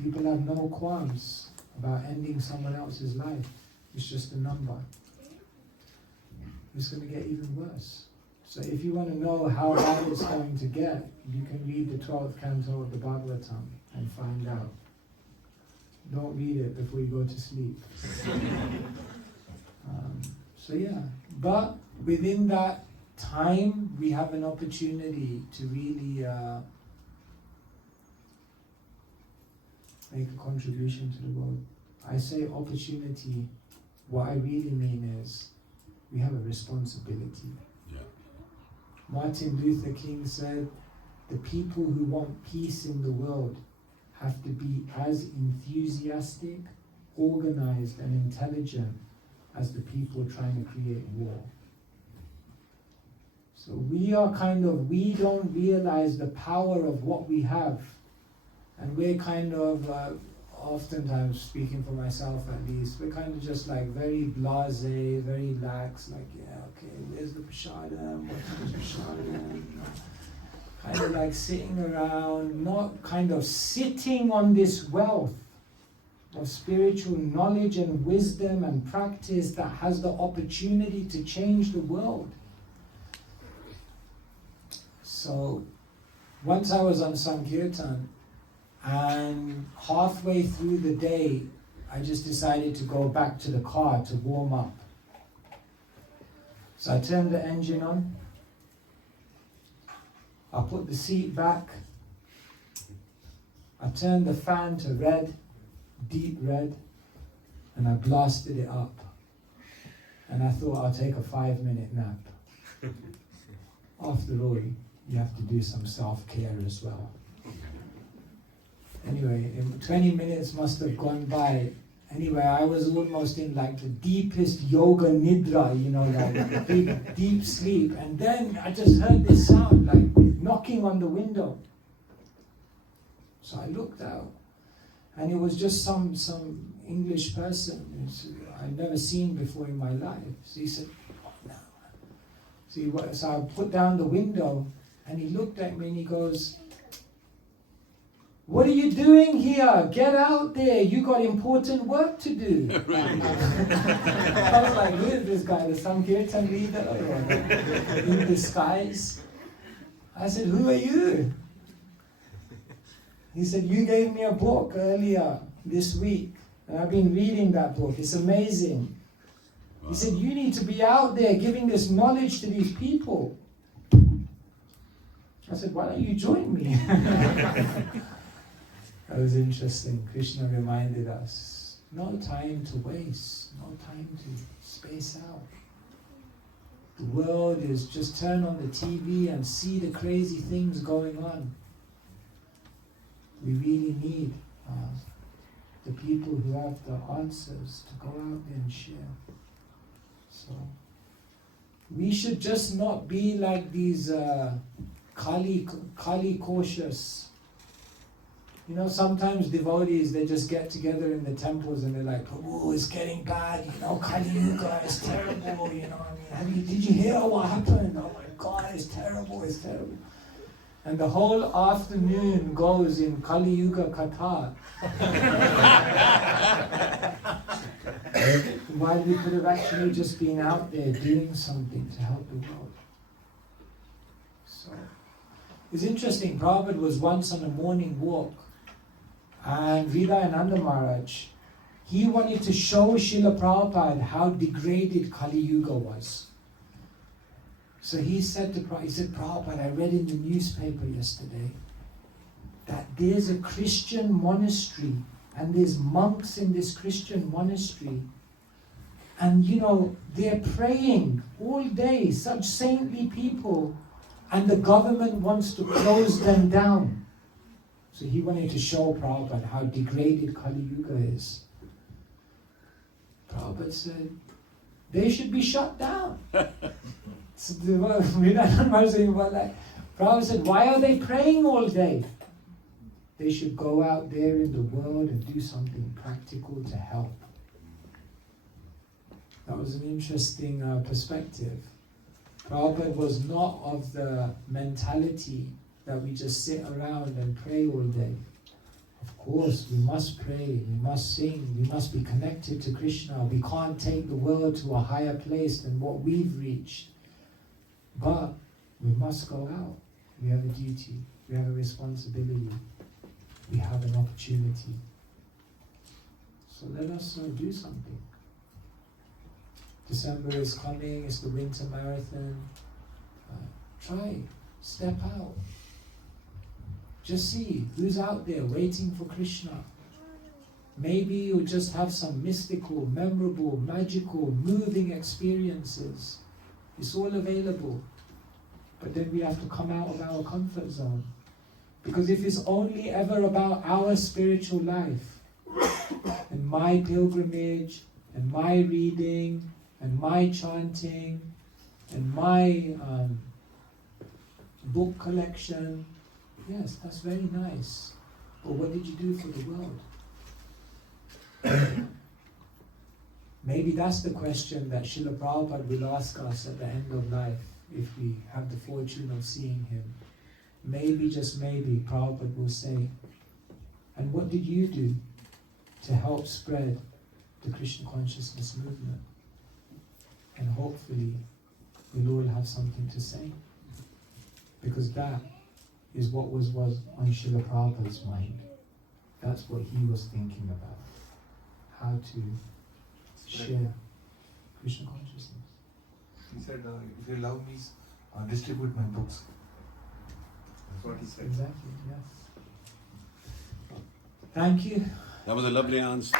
people have no qualms about ending someone else's life. It's just a number. It's going to get even worse. So if you want to know how bad it's going to get, you can read the 12th canto of the Bhagavatam and find out. Don't read it before you go to sleep. But within that time, we have an opportunity to really make a contribution to the world. I say opportunity, what I really mean is we have a responsibility. Yeah. Martin Luther King said, the people who want peace in the world have to be as enthusiastic, organized, and intelligent as the people trying to create war. So we don't realize the power of what we have. And we're oftentimes, speaking for myself at least, we're kind of just like very blasé, very lax, like, yeah, okay, where's the prasadam? What time is prasadam? Kind of like sitting around, not kind of sitting on this wealth of spiritual knowledge and wisdom and practice that has the opportunity to change the world. So, once I was on Sankirtan, and halfway through the day, I just decided to go back to the car to warm up. So I turned the engine on. I put the seat back. I turned the fan to red, deep red, and I blasted it up. And I thought I'll take a 5-minute nap. After all, you have to do some self-care as well. Anyway, 20 minutes must have gone by. Anyway, I was almost in like the deepest yoga nidra, like deep sleep. And then I just heard this sound like knocking on the window. So I looked out, and it was just some English person I'd never seen before in my life. So he said, "What now?" So I put down the window, and he looked at me and he goes, "What are you doing here? Get out there. You got important work to do." I was like, who is this guy? The Sankirtan leader or in disguise? I said, "Who are you?" He said, "You gave me a book earlier this week, and I've been reading that book. It's amazing." He said, "You need to be out there giving this knowledge to these people." I said, "Why don't you join me?" That was interesting. Krishna reminded us, no time to waste, no time to space out. The world is just turn on the TV and see the crazy things going on. We really need the people who have the answers to go out there and share. So we should just not be like these Kali cautious. You know, sometimes devotees, they just get together in the temples and they're like, Prabhu, it's getting bad, you know, Kali Yuga is terrible, you know what I mean? Did you hear what happened? Oh my God, it's terrible, it's terrible. And the whole afternoon goes in Kali Yuga Katha. While we could have actually just been out there doing something to help the world. So, it's interesting, Prabhupada was once on a morning walk, and Vidayananda Maharaj, he wanted to show Srila Prabhupada how degraded Kali Yuga was. So he said to Prabhupada, Prabhupada, I read in the newspaper yesterday that there's a Christian monastery and there's monks in this Christian monastery, and you know, they're praying all day, such saintly people, and the government wants to close them down. So he wanted to show Prabhupada how degraded Kali Yuga is. Prabhupada said, they should be shut down. So Prabhupada said, why are they praying all day? They should go out there in the world and do something practical to help. That was an interesting perspective. Prabhupada was not of the mentality that we just sit around and pray all day. Of course, we must pray, we must sing, we must be connected to Krishna. We can't take the world to a higher place than what we've reached. But we must go out. We have a duty, we have a responsibility, we have an opportunity. So let us do something. December is coming, it's the winter marathon. Try, step out. Just see who's out there waiting for Krishna. Maybe you'll just have some mystical, memorable, magical, moving experiences. It's all available. But then we have to come out of our comfort zone. Because if it's only ever about our spiritual life, and my pilgrimage, and my reading, and my chanting, and my book collection, yes, that's very nice. But what did you do for the world? Maybe that's the question that Srila Prabhupada will ask us at the end of life, if we have the fortune of seeing him. Maybe, just maybe, Prabhupada will say, and what did you do to help spread the Krishna consciousness movement? And hopefully, we'll all have something to say. Because that is what was on Srila Prabhupada's mind. That's what he was thinking about. How to share Krishna consciousness. He said, if you love me, distribute my books. That's what he said. Exactly, yes. Thank you. That was a lovely answer.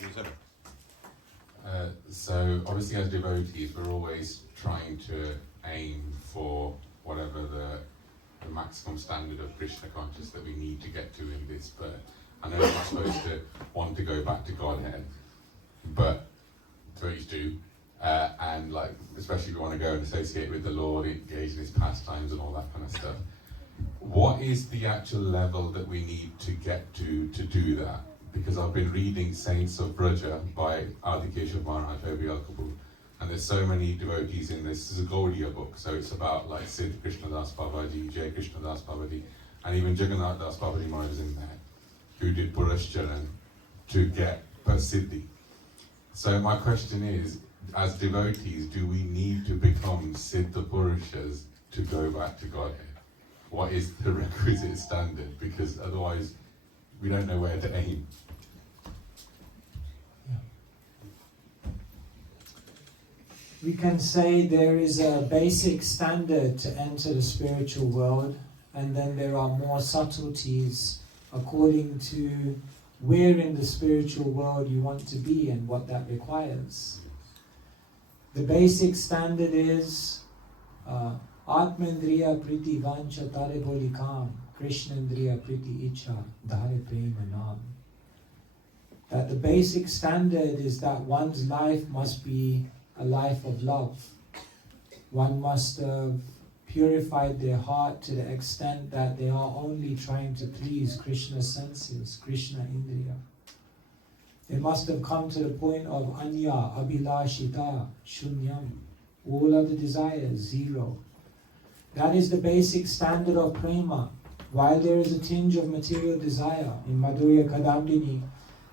You said it. So obviously as devotees we're always trying to aim for whatever the maximum standard of Krishna consciousness that we need to get to in this birth. I know we're not supposed to want to go back to Godhead, but devotees do. And like, especially if we want to go and associate with the Lord, engage in his pastimes and all that kind of stuff. What is the actual level that we need to get to do that? Because I've been reading Saints of Braja by Bhagavan Keshava Maharaja, and there's so many devotees in this. This is a Gaudiya book, so it's about like Siddh Krishnadas Babaji, Jai Krishnadas Babaji, and even Jagannath Das Babaji Maharaj is in there, who did Purashcharan to get Siddhi. So my question is, as devotees, do we need to become Siddha Purushas to go back to Godhead? What is the requisite standard? Because otherwise, we don't know where to aim. We can say there is a basic standard to enter the spiritual world, and then there are more subtleties according to where in the spiritual world you want to be and what that requires. The basic standard is Atmendriya Priti Vancha Tare Bolikam, Krishnendriya Priti Icha Dhare Prema Nam. That the basic standard is that one's life must be a life of love. One must have purified their heart to the extent that they are only trying to please Krishna's senses, Krishna Indriya. They must have come to the point of Anya, Abhilashita, Shunyam. All other desires, zero. That is the basic standard of prema. While there is a tinge of material desire, in Madhurya Kadambini,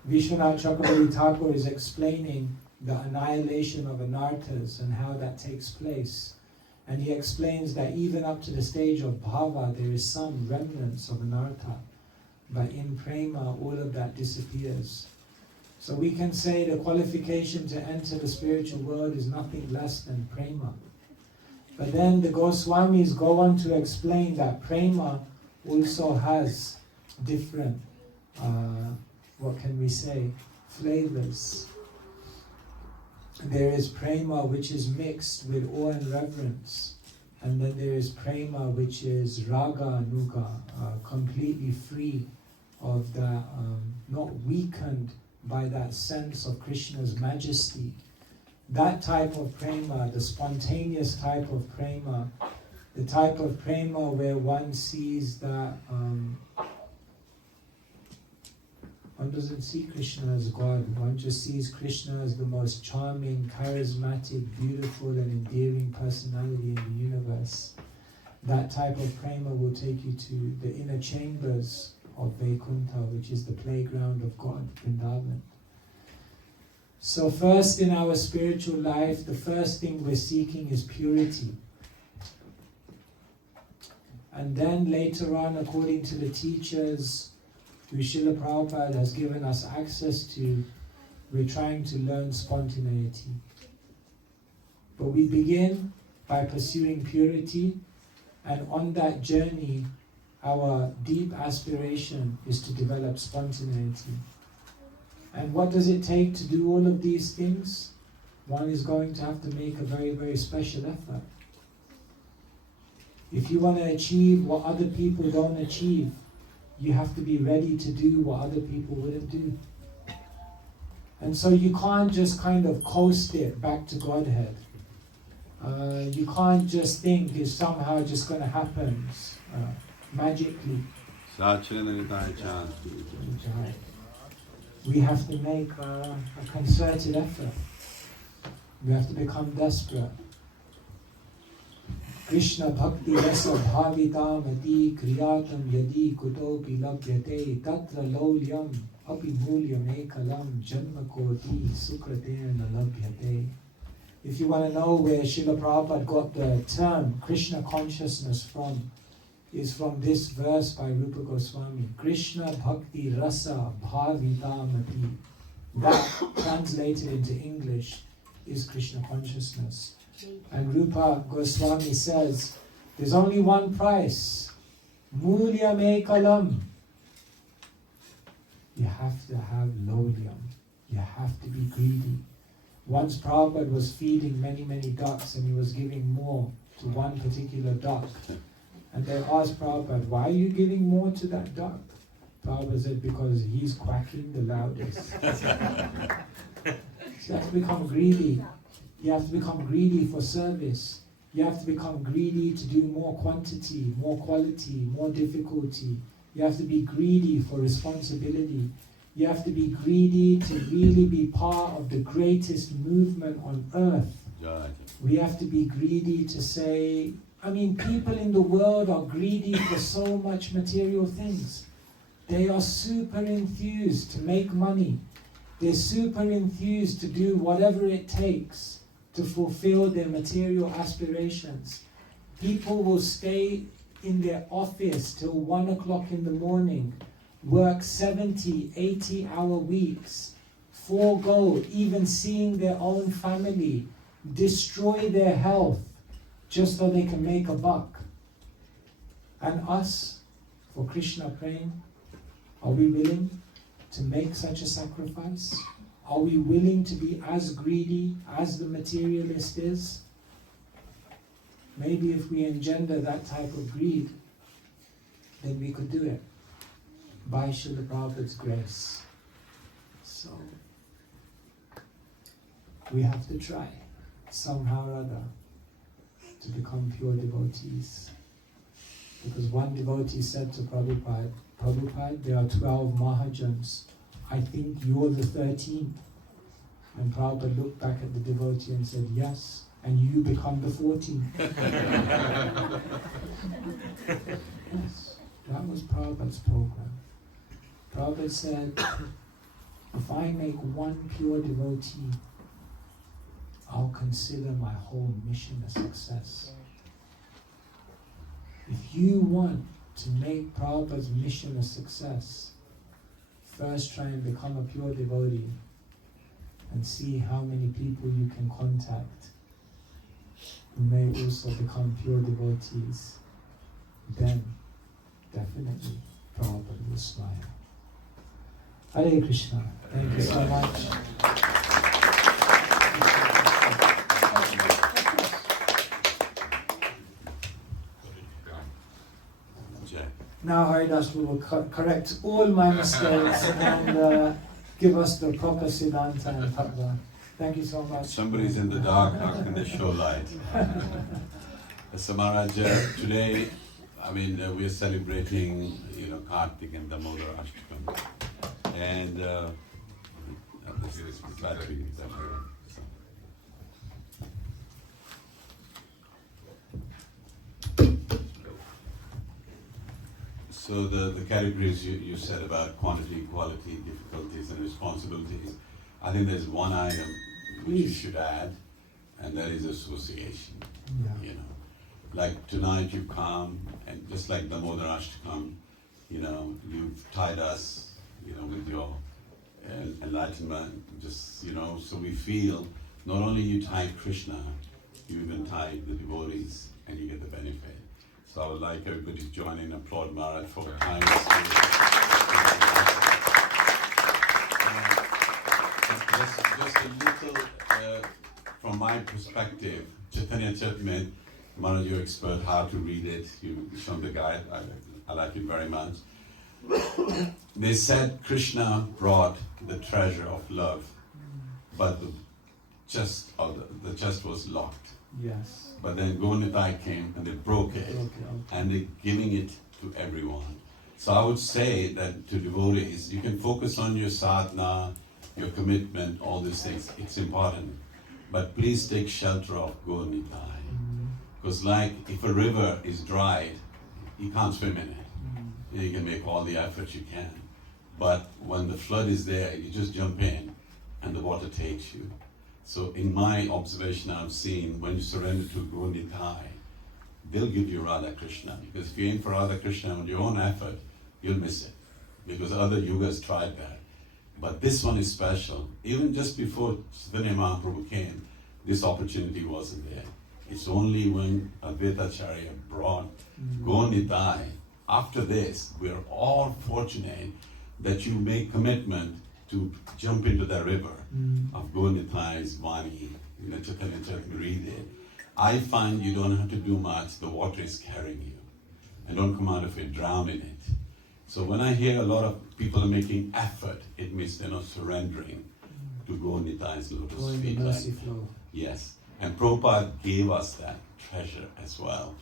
Vishwanath Chakravarti Thakur is explaining the annihilation of anarthas and how that takes place. And he explains that even up to the stage of bhava, there is some remnants of anartha. But in prema, all of that disappears. So we can say the qualification to enter the spiritual world is nothing less than prema. But then the Goswamis go on to explain that prema also has different, what can we say, flavors. There is prema which is mixed with awe and reverence. And then there is prema which is raga nuga, completely free of the, not weakened by that sense of Krishna's majesty. That type of prema, the spontaneous type of prema, the type of prema where one sees that one doesn't see Krishna as God, one just sees Krishna as the most charming, charismatic, beautiful and endearing personality in the universe. That type of prema will take you to the inner chambers of Vaikuntha, which is the playground of God, Vrindavan. So first in our spiritual life, the first thing we're seeking is purity. And then later on, according to the teachers who Srila Prabhupada has given us access to, we're trying to learn spontaneity. But we begin by pursuing purity, and on that journey, our deep aspiration is to develop spontaneity. And what does it take to do all of these things? One is going to have to make a very, very special effort. If you want to achieve what other people don't achieve, you have to be ready to do what other people wouldn't do. And so you can't just kind of coast it back to Godhead. You can't just think it's somehow just going to happen magically. We have to make a concerted effort. We have to become desperate. Krishna bhakti rasa bhavitam ati kriyatam yadi kutopi labhyate tatra laulyam api mulyam ekalam janma koti sukratena labhyate. If you want to know where Srila Prabhupada got the term Krishna consciousness from, is from this verse by Rupa Goswami. Krishna bhakti rasa bhavitamati. That, translated into English, is Krishna consciousness. And Rupa Goswami says, there's only one price. Mulyam ekalam. You have to have lolyam. You have to be greedy. Once Prabhupada was feeding many, many ducks, and he was giving more to one particular duck. And they asked Prabhupada, why are you giving more to that duck? Prabhupada said, because he's quacking the loudest. So you have to become greedy. You have to become greedy for service. You have to become greedy to do more quantity, more quality, more difficulty. You have to be greedy for responsibility. You have to be greedy to really be part of the greatest movement on earth. We have to be greedy to say, people in the world are greedy for so much material things. They are super enthused to make money. They're super enthused to do whatever it takes to fulfill their material aspirations. People will stay in their office till 1 o'clock in the morning, work 70, 80-hour weeks, forego even seeing their own family, destroy their health, just so they can make a buck. And us, for Krishna praying, are we willing to make such a sacrifice? Are we willing to be as greedy as the materialist is? Maybe if we engender that type of greed, then we could do it by Srila Prabhupada's grace. So, we have to try, somehow or other, to become pure devotees. Because one devotee said to Prabhupada, Prabhupada, there are 12 Mahajans. I think you're the 13th. And Prabhupada looked back at the devotee and said, yes, and you become the 14th. Yes, that was Prabhupada's program. Prabhupada said, if I make one pure devotee, I'll consider my whole mission a success. If you want to make Prabhupada's mission a success, first try and become a pure devotee and see how many people you can contact who may also become pure devotees. Then, definitely, Prabhupada will smile. Hare Krishna. Thank you so much. Jai. Now Haridas will correct all my mistakes and give us the proper Siddhanta and Tattva. Thank you so much. Somebody's in the dark, how can they show light? So Maharaj, today, we're celebrating, Kartik and Damodar Ashtakam. And this is battery. So the categories you said about quantity, quality, difficulties and responsibilities, I think there's one item which you should add, and that is association. Yeah. Like tonight you come, and just like Damodar Ashtakam, you've tied us, with your enlightenment, so we feel not only you tie Krishna, you even tie the devotees, and you get the benefit. So I would like everybody to join in and applaud Maharaj for tying us just a little, from my perspective, Chaitanya Charitamrita, Maharaj, you're expert how to read it. You shown the guide. I like it very much. They said Krishna brought the treasure of love, but the chest was locked. Yes. But then Gaunitai came and they broke it, and they're giving it to everyone. So I would say that to devotees, you can focus on your sadhana, your commitment, all these things. It's important. But please take shelter of Gaunitai. Because like if a river is dried, you can't swim in it. You can make all the efforts you can. But when the flood is there, you just jump in and the water takes you. So in my observation, I've seen when you surrender to Gaunitai, they'll give you Radha Krishna. Because if you aim for Radha Krishna on your own effort, you'll miss it. Because other yugas tried that. But this one is special. Even just before Chaitanya Mahaprabhu came, this opportunity wasn't there. It's only when Advaitacharya brought Gaunitai. After this, we're all fortunate that you make commitment to jump into the river of Gaunitai's Vani, Chaitanya Charitamrita. I find you don't have to do much, the water is carrying you. And don't come out of it, drown in it. So when I hear a lot of people are making effort, it means they're not surrendering to Gaunitai's lotus feet. Mercy flow. Yes. And Prabhupada gave us that treasure as well.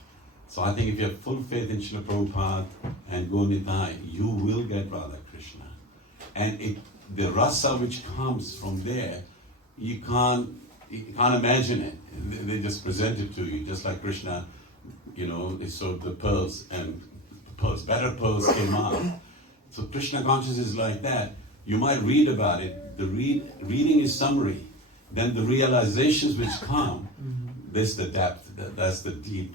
So I think if you have full faith in Srila Prabhupada and Gaunitai, you will get Radha Krishna. And the rasa which comes from there, you can't imagine it. They just present it to you, just like Krishna, it's sort of the pearls, and better pearls came out. So Krishna consciousness is like that. You might read about it. The reading is summary. Then the realizations which come, there's the depth, that's the deep.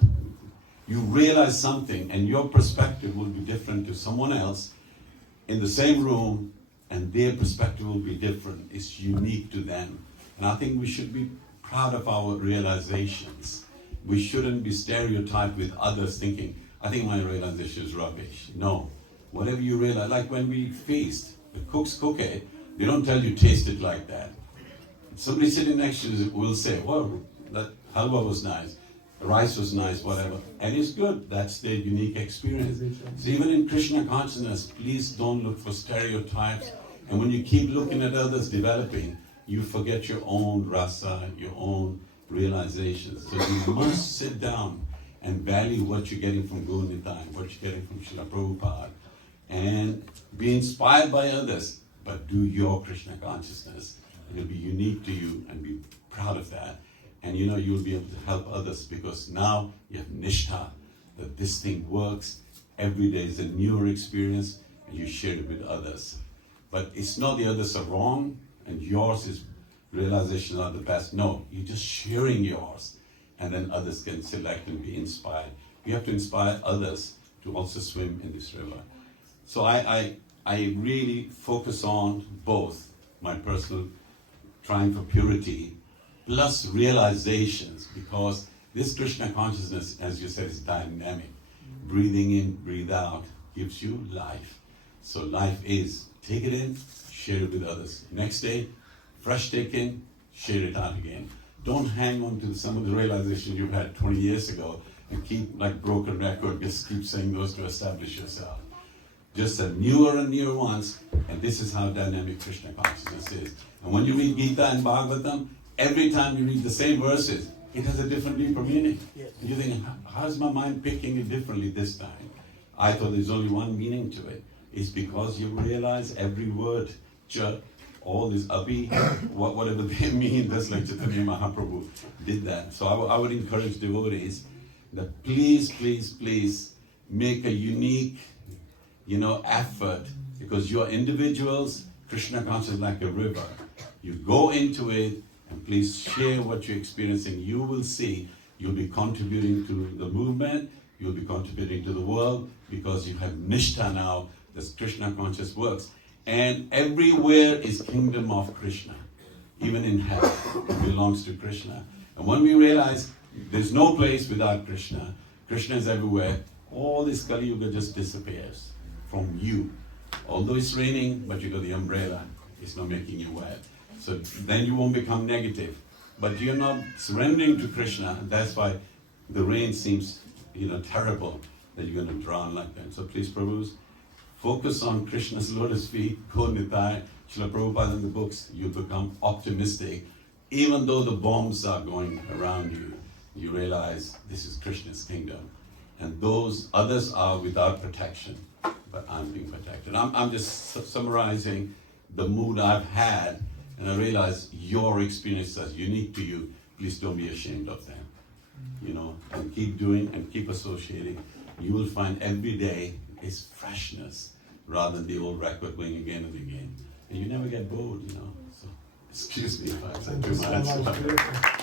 You realize something and your perspective will be different to someone else in the same room, and their perspective will be different. It's unique to them. And I think we should be proud of our realizations. We shouldn't be stereotyped with others thinking, I think my realization is rubbish. No. Whatever you realize, like when we feast, the cooks cook it, they don't tell you taste it like that. Somebody sitting next to you will say, well, that halwa was nice, the rice was nice, whatever, and it's good. That's their unique experience. So even in Krishna consciousness, please don't look for stereotypes. And when you keep looking at others developing, you forget your own rasa, your own realizations. So you must sit down and value what you're getting from Guru Nitai, what you're getting from Srila Prabhupada, and be inspired by others, but do your Krishna consciousness. It'll be unique to you and be proud of that. And you'll be able to help others because now you have nishtha, that this thing works. Every day is a newer experience and you share it with others. But it's not the others are wrong and yours is realization are the best. No, you're just sharing yours and then others can select and be inspired. You have to inspire others to also swim in this river. So I really focus on both my personal trying for purity plus realizations, because this Krishna consciousness, as you said, is dynamic. Breathing in, breathe out gives you life. So life is take it in, share it with others. Next day, fresh take in, share it out again. Don't hang on to some of the realizations you've had 20 years ago and keep like broken record, just keep saying those to establish yourself. Just a newer and newer ones, and this is how dynamic Krishna consciousness is. And when you read Gita and Bhagavatam, every time you read the same verses, it has a different deeper meaning. Yes. And you think, how's my mind picking it differently this time? I thought there's only one meaning to it. It's because you realize every word, all this abhi, whatever they mean, just like Chaitanya Mahaprabhu did that. So I would encourage devotees that please, please, please make a unique effort, because you're individuals, Krishna consciousness is like a river. You go into it and please share what you're experiencing. You will see you'll be contributing to the movement, you'll be contributing to the world, because you have nishtha now, this Krishna conscious works. And everywhere is kingdom of Krishna. Even in hell, it belongs to Krishna. And when we realize there's no place without Krishna, Krishna is everywhere, all this Kali Yuga just disappears from you. Although it's raining, but you got the umbrella, it's not making you wet. So then you won't become negative. But you're not surrendering to Krishna, and that's why the rain seems, terrible, that you're going to drown like that. So please, Prabhus, focus on Krishna's lotus feet, go Nitai, Srila Prabhupada in the books, you become optimistic. Even though the bombs are going around you, you realize this is Krishna's kingdom. And those others are without protection, but I'm being protected. I'm just summarizing the mood I've had, and I realize your experience is unique to you. Please don't be ashamed of them. And keep doing and keep associating. You will find every day is freshness rather than the old record going again and again. And you never get bored, So excuse me if I said too much.